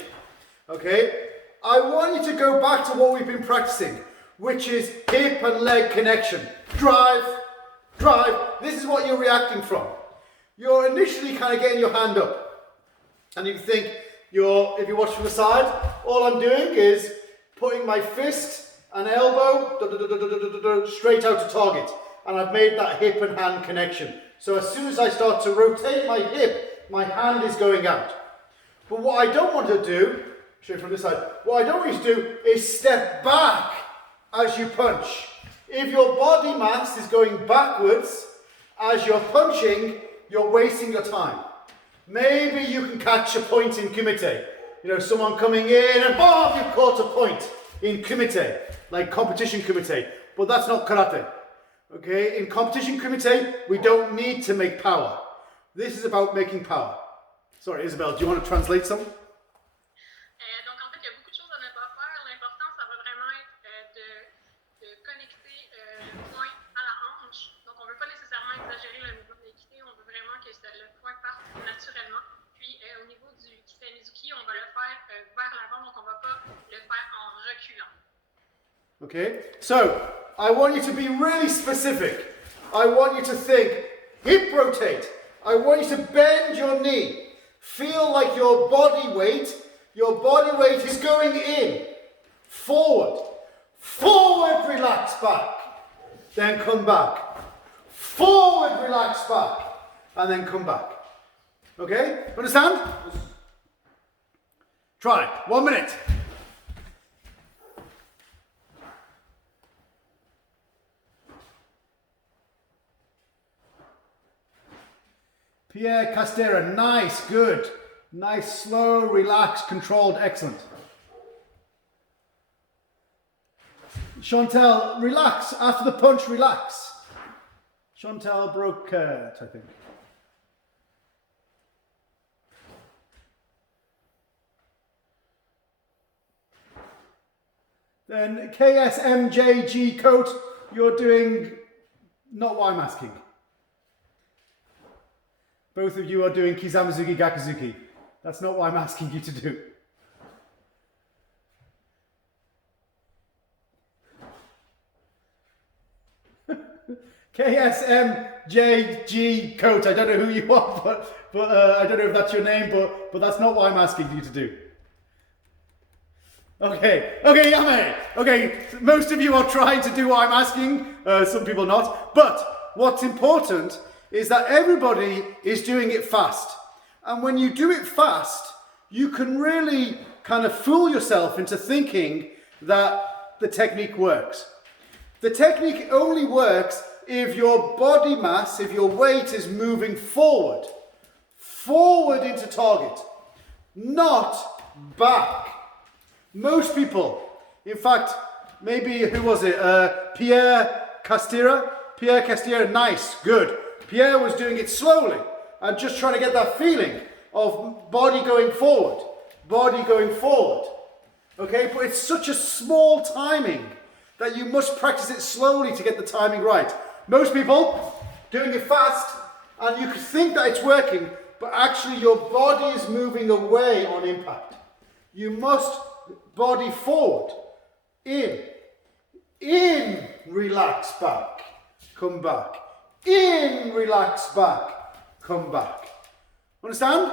Okay? I want you to go back to what we've been practicing, which is hip and leg connection. Drive, drive. This is what you're reacting from. You're initially kind of getting your hand up. And you think, if you watch from the side, all I'm doing is putting my fist and elbow straight out to target. And I've made that hip and hand connection. So as soon as I start to rotate my hip, my hand is going out. But what I don't want to do, show you from this side, what I don't want you to do is step back as you punch. If your body mass is going backwards as you're punching, you're wasting your time. Maybe you can catch a point in Kumite. You know, someone coming in and boom, you've caught a point in Kumite, like competition Kumite. But that's not karate. Okay, in competition Kumite, we don't need to make power. This is about making power. Sorry, Isabel, do you want to translate some? Donc, en fait, il y a beaucoup de choses à ne pas faire. L'important, ça va vraiment être de connecter le point à la hanche. Donc, on ne veut pas nécessairement exagérer le mouvement de l'équité. On veut vraiment que le point parte naturellement. Puis, au niveau du Kizami-zuki, on va le faire vers l'avant. Donc, on ne va pas le faire en reculant. Okay, so I want you to be really specific. I want you to think hip rotate. I want you to bend your knee. Feel like your body weight is going in. Forward. Forward, relax back. Then come back. Forward, relax back. And then come back. Okay? Understand? Try. 1 minute. Pierre Castera, nice, good. Nice, slow, relaxed, controlled, excellent. Chantal, relax. After the punch, relax. Chantal Broquet, I think. Then KSMJG coat, you're doing not what I'm asking. Both of you are doing Kizami-zuki, Gakuzuki. That's not what I'm asking you to do. KSMJG coach. I don't know who you are, but I don't know if that's your name, but that's not what I'm asking you to do. Okay, Yame. Okay, most of you are trying to do what I'm asking, some people not. But what's important is that everybody is doing it fast. And when you do it fast, you can really kind of fool yourself into thinking that the technique works. The technique only works if your body mass, if your weight is moving forward into target, not back. Most people, in fact, maybe, who was it? Pierre Castera, nice, good. Pierre was doing it slowly and just trying to get that feeling of body going forward. Okay, but it's such a small timing that you must practice it slowly to get the timing right. Most people doing it fast, and you could think that it's working, but actually your body is moving away on impact. You must body forward, in, relax back, come back, in, relax back, come back. Understand?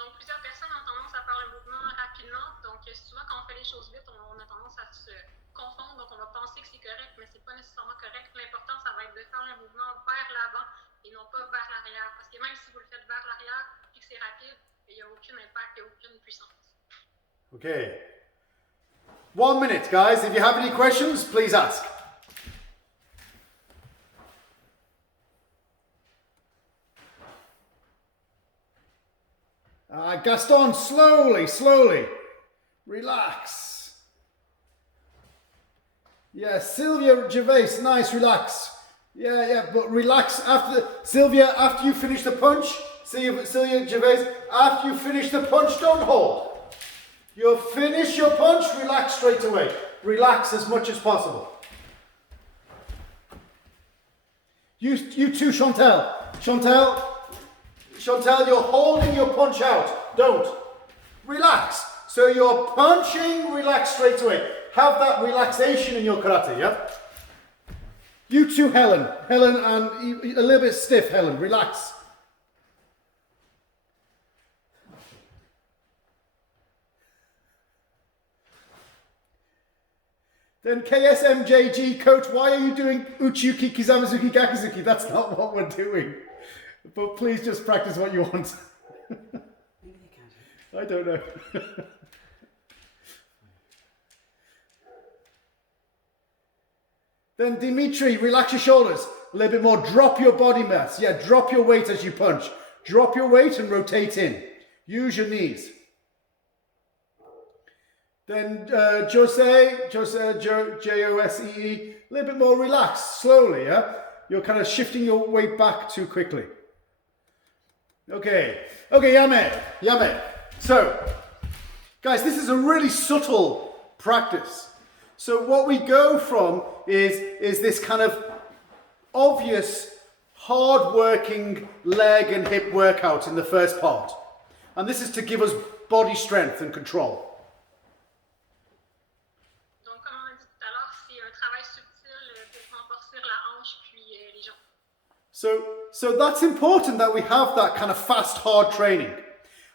Donc, plusieurs personnes ont tendance à faire le mouvement rapidement. Donc, souvent, quand on fait les choses vite, on a tendance à se confondre. Donc, on va penser que c'est correct, mais c'est pas nécessairement correct. L'important, ça va être de faire le mouvement vers l'avant et non pas vers l'arrière. Parce que même si vous le faites vers l'arrière et que c'est rapide, il n'y a aucun impact, il n'y a aucune puissance. Okay. 1 minute, guys. If you have any questions, please ask. Gaston, slowly. Relax. Yeah, Sylvia Gervais, nice, relax. Yeah, but relax after, Sylvia, after you finish the punch, Sylvia Gervais, after you finish the punch, don't hold. You finish your punch, relax straight away. Relax as much as possible. You too, Chantal. Chantal, you're holding your punch out. Don't. Relax. So you're punching, relax straight away. Have that relaxation in your karate, yeah? You too, Helen. Helen, and a little bit stiff, Helen. Relax. Then KSMJG, coach, why are you doing Uchuki, Kizami-zuki, Gakuzuki? That's not what we're doing. But please just practice what you want. Maybe they can't. I don't know. Then Dimitri, relax your shoulders. A little bit more. Drop your body mass. Yeah, drop your weight as you punch. Drop your weight and rotate in. Use your knees. Then Jose, J-O-S-E-E, a little bit more relaxed, slowly, yeah? You're kind of shifting your weight back too quickly. Okay, Yame. So, guys, this is a really subtle practice. So what we go from is this kind of obvious, hard-working leg and hip workout in the first part. And this is to give us body strength and control. So that's important that we have that kind of fast, hard training.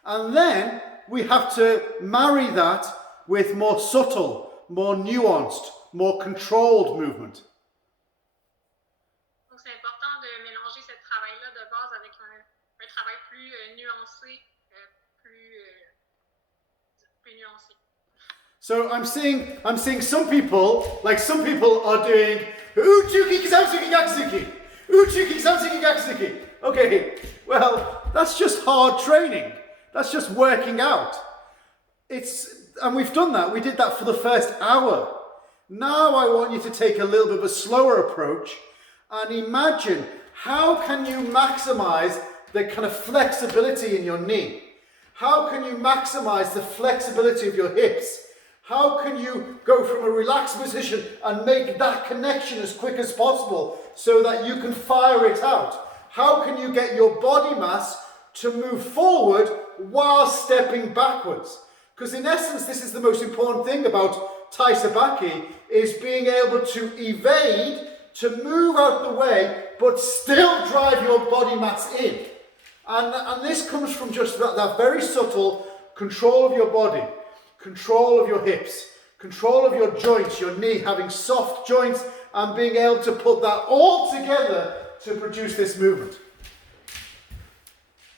And then we have to marry that with more subtle, more nuanced, more controlled movement. Donc, c'est important de mélanger ce travail-là de base avec un travail plus nuancé, plus nuancé. So I'm seeing some people are doing Uchuki Kizami-zuki Gakuzuki. Uchuki Kizami-zuki Gakuzuki. Okay, well, that's just hard training. That's just working out. And we've done that. We did that for the first hour. Now I want you to take a little bit of a slower approach and imagine how can you maximize the kind of flexibility in your knee? How can you maximize the flexibility of your hips? How can you go from a relaxed position and make that connection as quick as possible so that you can fire it out? How can you get your body mass to move forward while stepping backwards? Because in essence, this is the most important thing about Tai Sabaki, is being able to evade, to move out the way, but still drive your body mass in. And this comes from just that very subtle control of your body, control of your hips, control of your joints, your knee, having soft joints, and being able to put that all together to produce this movement.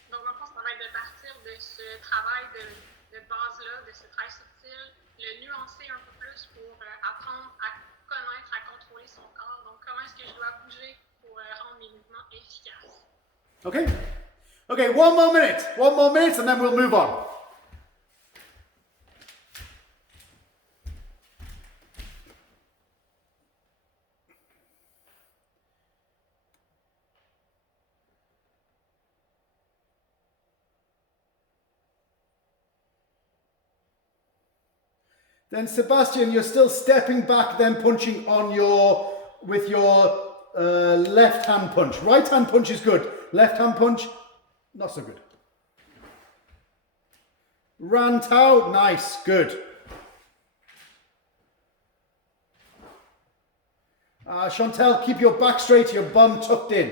Donc, dans le fond, ça va être de partir de ce travail de base-là, de ce travail subtil, le nuancer un peu plus pour apprendre à connaître, à contrôler son corps. Donc, comment est-ce que je dois bouger pour rendre mes mouvements efficaces? Okay? Okay, one more minute, and then we'll move on. Then Sebastian, you're still stepping back, then punching on with your left hand punch. Right hand punch is good. Left hand punch, not so good. Ran Tao, nice, good. Chantel, keep your back straight, your bum tucked in.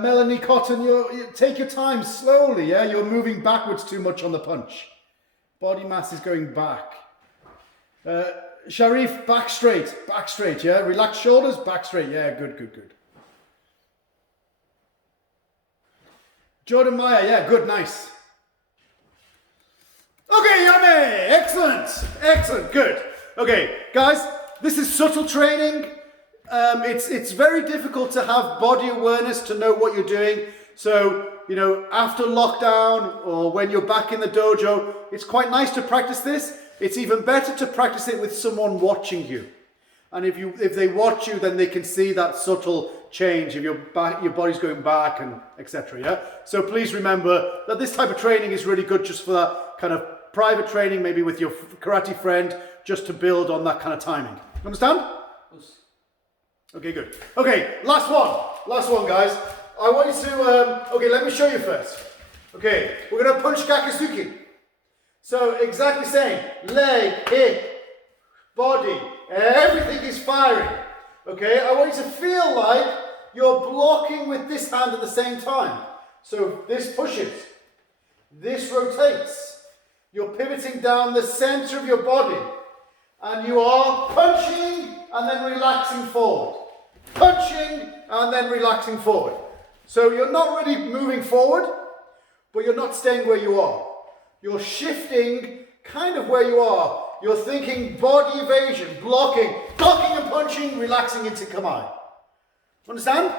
Melanie Cotton, you take your time slowly, yeah? You're moving backwards too much on the punch. Body mass is going back. Sharif, back straight, yeah? Relax shoulders, back straight, yeah, good. Jordan Meyer, yeah, good, nice. Okay, yummy, excellent, good. Okay, guys, this is subtle training. It's very difficult to have body awareness to know what you're doing. So, you know, after lockdown or when you're back in the dojo, it's quite nice to practice this. It's even better to practice it with someone watching you. And if they watch you, then they can see that subtle change, if your body's going back and etc. Yeah. So please remember that this type of training is really good just for that kind of private training, maybe with your karate friend, just to build on that kind of timing. Understand? Okay, good. Okay, last one, guys. I want you to, okay, let me show you first. Okay, we're going to punch Kizami-zuki. So, exactly same. Leg, hip, body, everything is firing. Okay, I want you to feel like you're blocking with this hand at the same time. So, this pushes. This rotates. You're pivoting down the center of your body. And you are punching and then relaxing forward. Punching and then relaxing forward. So you're not really moving forward, but you're not staying where you are. You're shifting kind of where you are. You're thinking body evasion, blocking and punching, relaxing into kamae. Understand?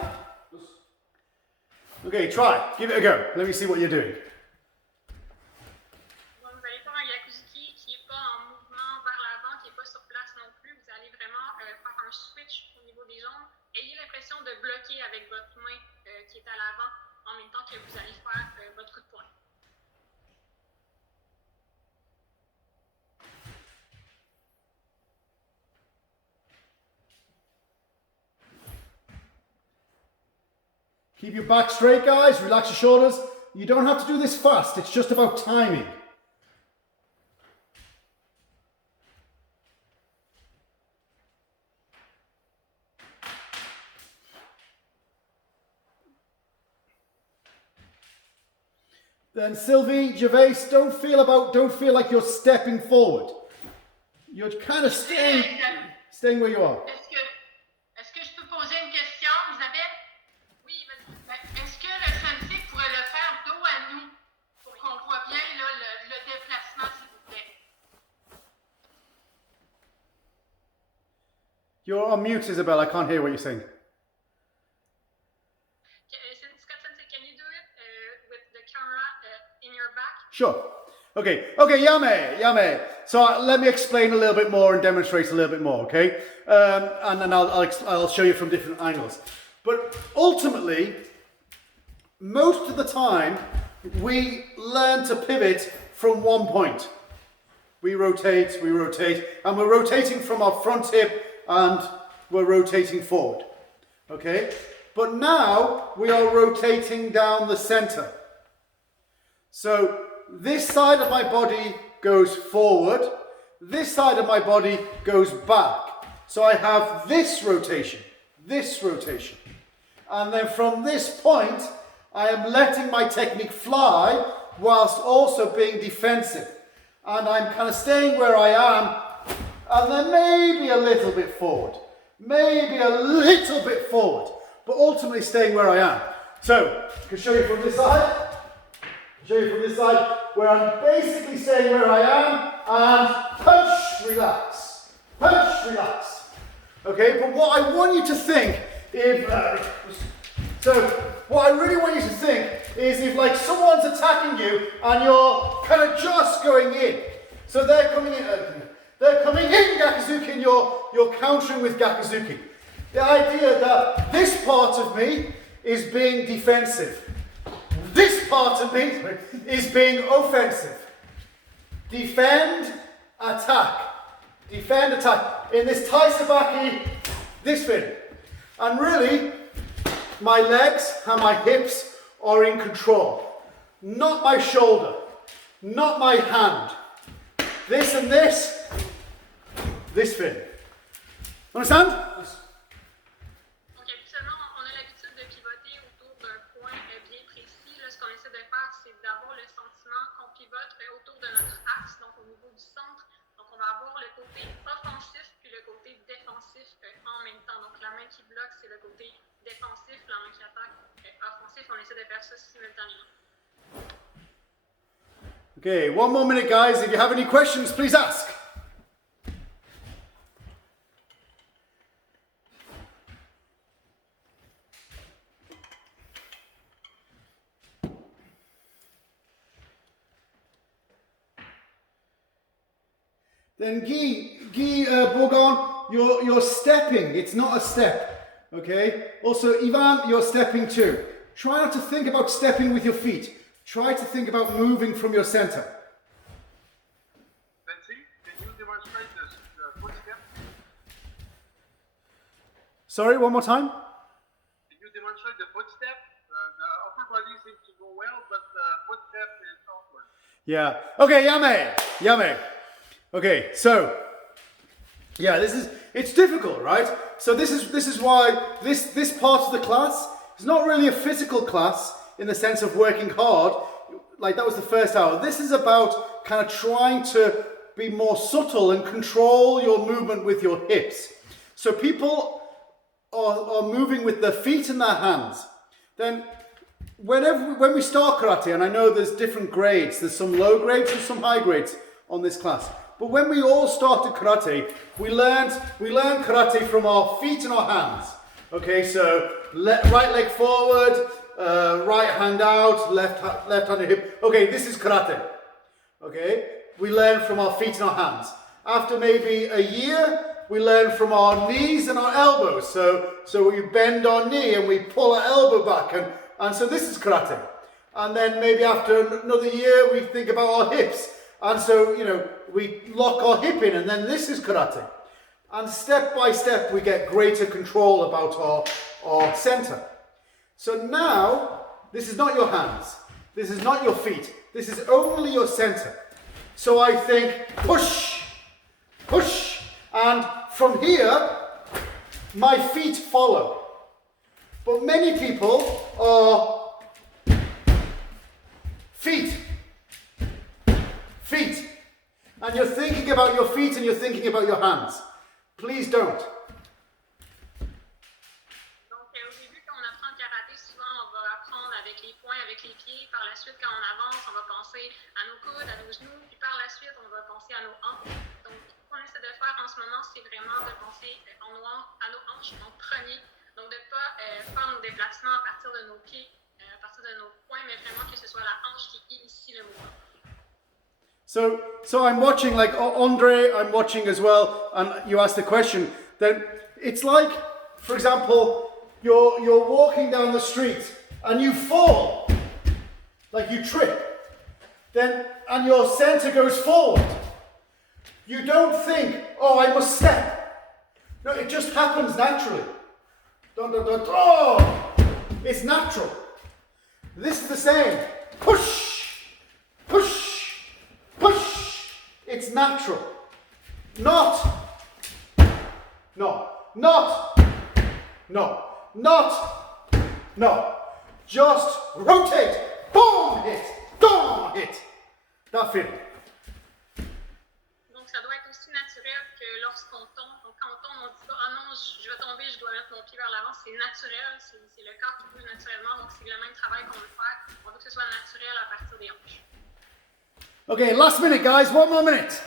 Okay, try. Give it a go. Let me see what you're doing. Ayez l'impression de bloquer avec votre main qui est à l'avant en même temps que vous allez faire votre coup de poing. Keep your back straight, guys. Relax your shoulders. You don't have to do this fast. It's just about timing. Then Sylvie, Gervais, don't feel like you're stepping forward. You're kind of staying where you are. Est-ce que je peux poser une question, Isabelle? Oui, vas-y. Est-ce que le sensei pourrait You're on mute, Isabel. I can't hear what you're saying. Scott Sensei, can you do it with the camera in your back? Sure. Okay, Yame. So let me explain a little bit more and demonstrate a little bit more, okay? And then I'll show you from different angles. But ultimately, most of the time, we learn to pivot from one point. We rotate, and we're rotating from our front hip and we're rotating forward, okay? But now we are rotating down the center. So this side of my body goes forward, this side of my body goes back. So I have this rotation. And then from this point, I am letting my technique fly whilst also being defensive. And I'm kind of staying where I am, and then maybe a little bit forward, but ultimately staying where I am. So, I can show you from this side, where I'm basically staying where I am, and punch, relax. Okay, but what I want you to think, what I really want you to think is if like someone's attacking you and you're kind of just going in. So they're coming in Gakuzuki and you're countering with Gakuzuki. The idea that this part of me is being defensive. This part of me is being offensive. Defend, attack. In this Tai Sabaki, this thing. And really, my legs and my hips are in control. Not my shoulder, not my hand. This and this thing. Understand? Ok, habituellement, on a l'habitude de pivoter autour d'un point bien précis. Là, ce qu'on essaie de faire, c'est d'avoir le sentiment qu'on pivote autour de notre axe, donc au niveau du centre. Donc, on va avoir le côté offensif puis le côté défensif en même temps. Donc, la main qui bloque, c'est le côté défensif, la main qui attaque offensif. On essaie de faire ça simultanément. Okay, one more minute, guys. If you have any questions, please ask. Then Guy Bourgon, you're stepping. It's not a step, okay? Also, Ivan, you're stepping too. Try not to think about stepping with your feet. Try to think about moving from your center. Sensei, can you demonstrate the footstep? Sorry, one more time? Can you demonstrate the footstep? The upper body seems to go well, but the footstep is awkward. Yeah. Okay, Yame. Okay, so yeah, it's difficult, right? So this is why this part of the class is not really a physical class in the sense of working hard, like that was the first hour. This is about kind of trying to be more subtle and control your movement with your hips. So people are moving with their feet and their hands. Then when we start karate, and I know there's different grades, there's some low grades and some high grades on this class. But when we all started karate, we learned karate from our feet and our hands. Okay, so right leg forward, right hand out, left hand on the hip. Okay, this is karate. Okay, we learn from our feet and our hands. After maybe a year, we learn from our knees and our elbows. So we bend our knee and we pull our elbow back, and so this is karate. And then maybe after another year, we think about our hips. And so, we lock our hip in, and then this is karate. And step by step, we get greater control about our center. So now, this is not your hands. This is not your feet. This is only your center. So I think, push, push. And from here, my feet follow. But many people are feet. And you're thinking about your feet and you're thinking about your hands. Please don't. Donc, au début, quand on apprend le karaté, souvent, on va apprendre avec les poings avec les pieds. Par la suite, quand on avance, on va penser à nos coudes, à nos genoux. Puis par la suite, on va penser à nos hanches. Donc, ce qu'on essaie de faire en ce moment, c'est vraiment de penser à nos hanches en premier. Donc, de ne pas faire nos déplacements à partir de nos pieds, à partir de nos poings, mais vraiment que ce soit la hanche qui initie le mouvement. So I'm watching, like Andre, I'm watching as well, and you asked the question. Then it's like, for example, you're walking down the street and you fall, like you trip, then and your center goes forward. You don't think, oh, I must step. No, it just happens naturally. Dun, dun, dun, oh, it's natural. This is the same. Push, push, push. It's natural. Not, no. Just rotate. Boom, hit. That feeling. Donc, ça doit être aussi naturel que lorsqu'on tombe. Donc, quand on tombe, on ne dit pas, ah non, je vais tomber, je dois mettre mon pied vers l'avant. C'est naturel, c'est le corps qui bouge naturellement. Donc, c'est le même travail qu'on veut faire. On veut que ce soit naturel à partir des hanches. Okay, last minute, guys. 1 more minute.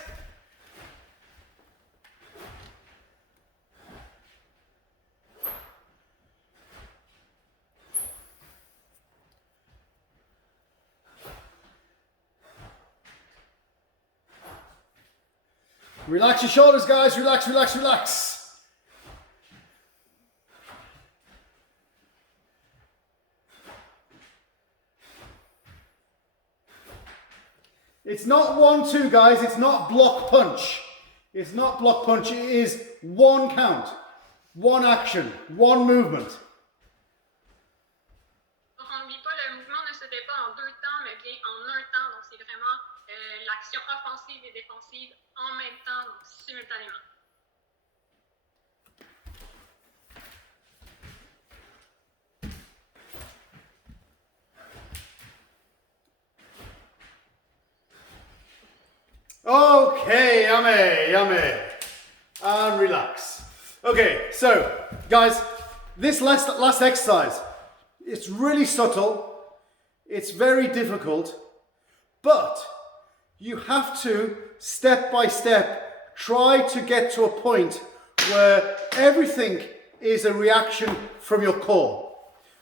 Relax your shoulders, guys. Relax. It's not 1-2, guys. It's not block punch. It is one count, one action, one movement. Donc, on n'oublie pas, le mouvement ne se fait pas en 2 temps, mais bien en 1 temps. Donc, c'est vraiment l'action offensive et défensive en même temps, donc simultanément. Okay, yummy. And relax. Okay, so guys, this last exercise, it's really subtle, it's very difficult, but you have to, step by step, try to get to a point where everything is a reaction from your core.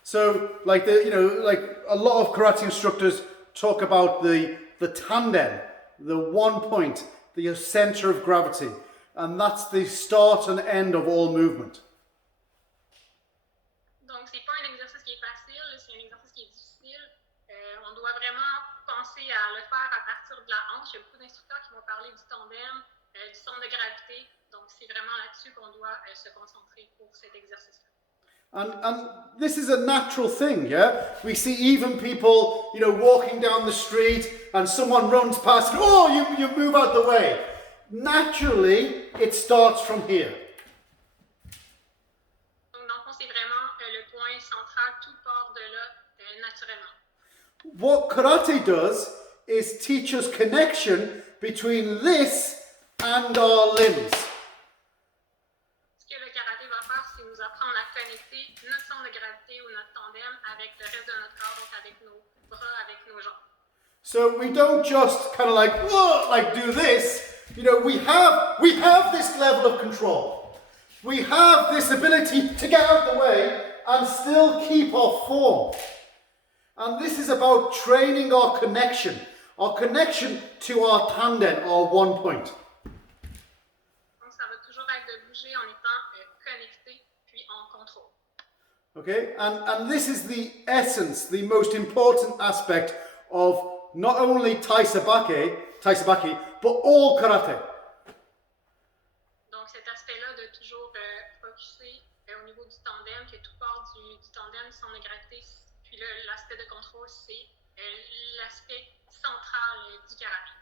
So, like a lot of karate instructors talk about the tandem, the 1 point, the center of gravity, and that's the start and end of all movement. Donc, c'est pas un exercice qui est facile, c'est un exercice qui est difficile. On doit vraiment penser à le faire à partir de la hanche. Il y a beaucoup d'instructeurs qui vont parler du tandem, du centre de gravité. Donc, c'est vraiment là-dessus qu'on doit se concentrer pour cet exercice-là. And this is a natural thing, yeah? We see even people, walking down the street and someone runs past, oh, you move out the way. Naturally, it starts from here. Donc, dans le fond, c'est vraiment le point central, tout part de là naturellement. What karate does is teach us connection between this and our limbs. Ce que le karaté va faire, c'est nous apprendre à connecter notre centre de gravité ou notre tandem avec le reste de notre corps, donc avec nos bras, avec nos jambes. So we don't just kind of like do this. We have this level of control. We have this ability to get out of the way and still keep our form. And this is about training our connection to our tandem, our 1 point. Donc ça va toujours être de bouger en étant connecté puis en contrôle. Okay, and this is the essence, the most important aspect of not only Tai Sabaki, but all karate. Donc cet aspect-là de toujours focuser au niveau du tandem, que tout part du tandem, du centre de gravité, puis l'aspect de contrôle, c'est l'aspect central du karaté.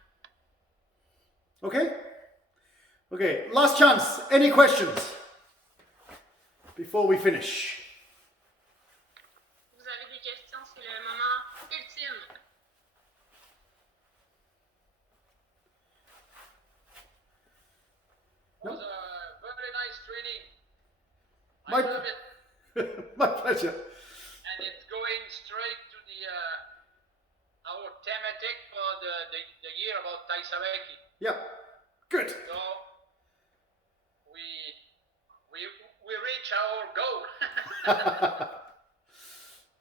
Okay, last chance. Any questions before we finish? Vous avez des questions, c'est le moment ultime. It was a very nice training. I My- love it. My pleasure. And it's going straight to the our thematic for the year about Tai Sabaki. Yeah. Good. So we reach our goal.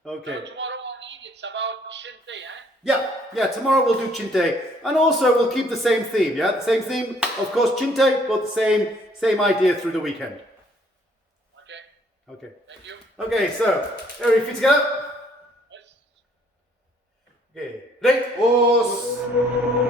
Okay. So tomorrow morning it's about Shinte, eh? Yeah, tomorrow we'll do Chinte. And also we'll keep the same theme, yeah? The same theme, of course, Chinte, but the same idea through the weekend. Okay. Okay. Thank you. Okay, so, are you fit to go? Yes. Okay. Ready? Os.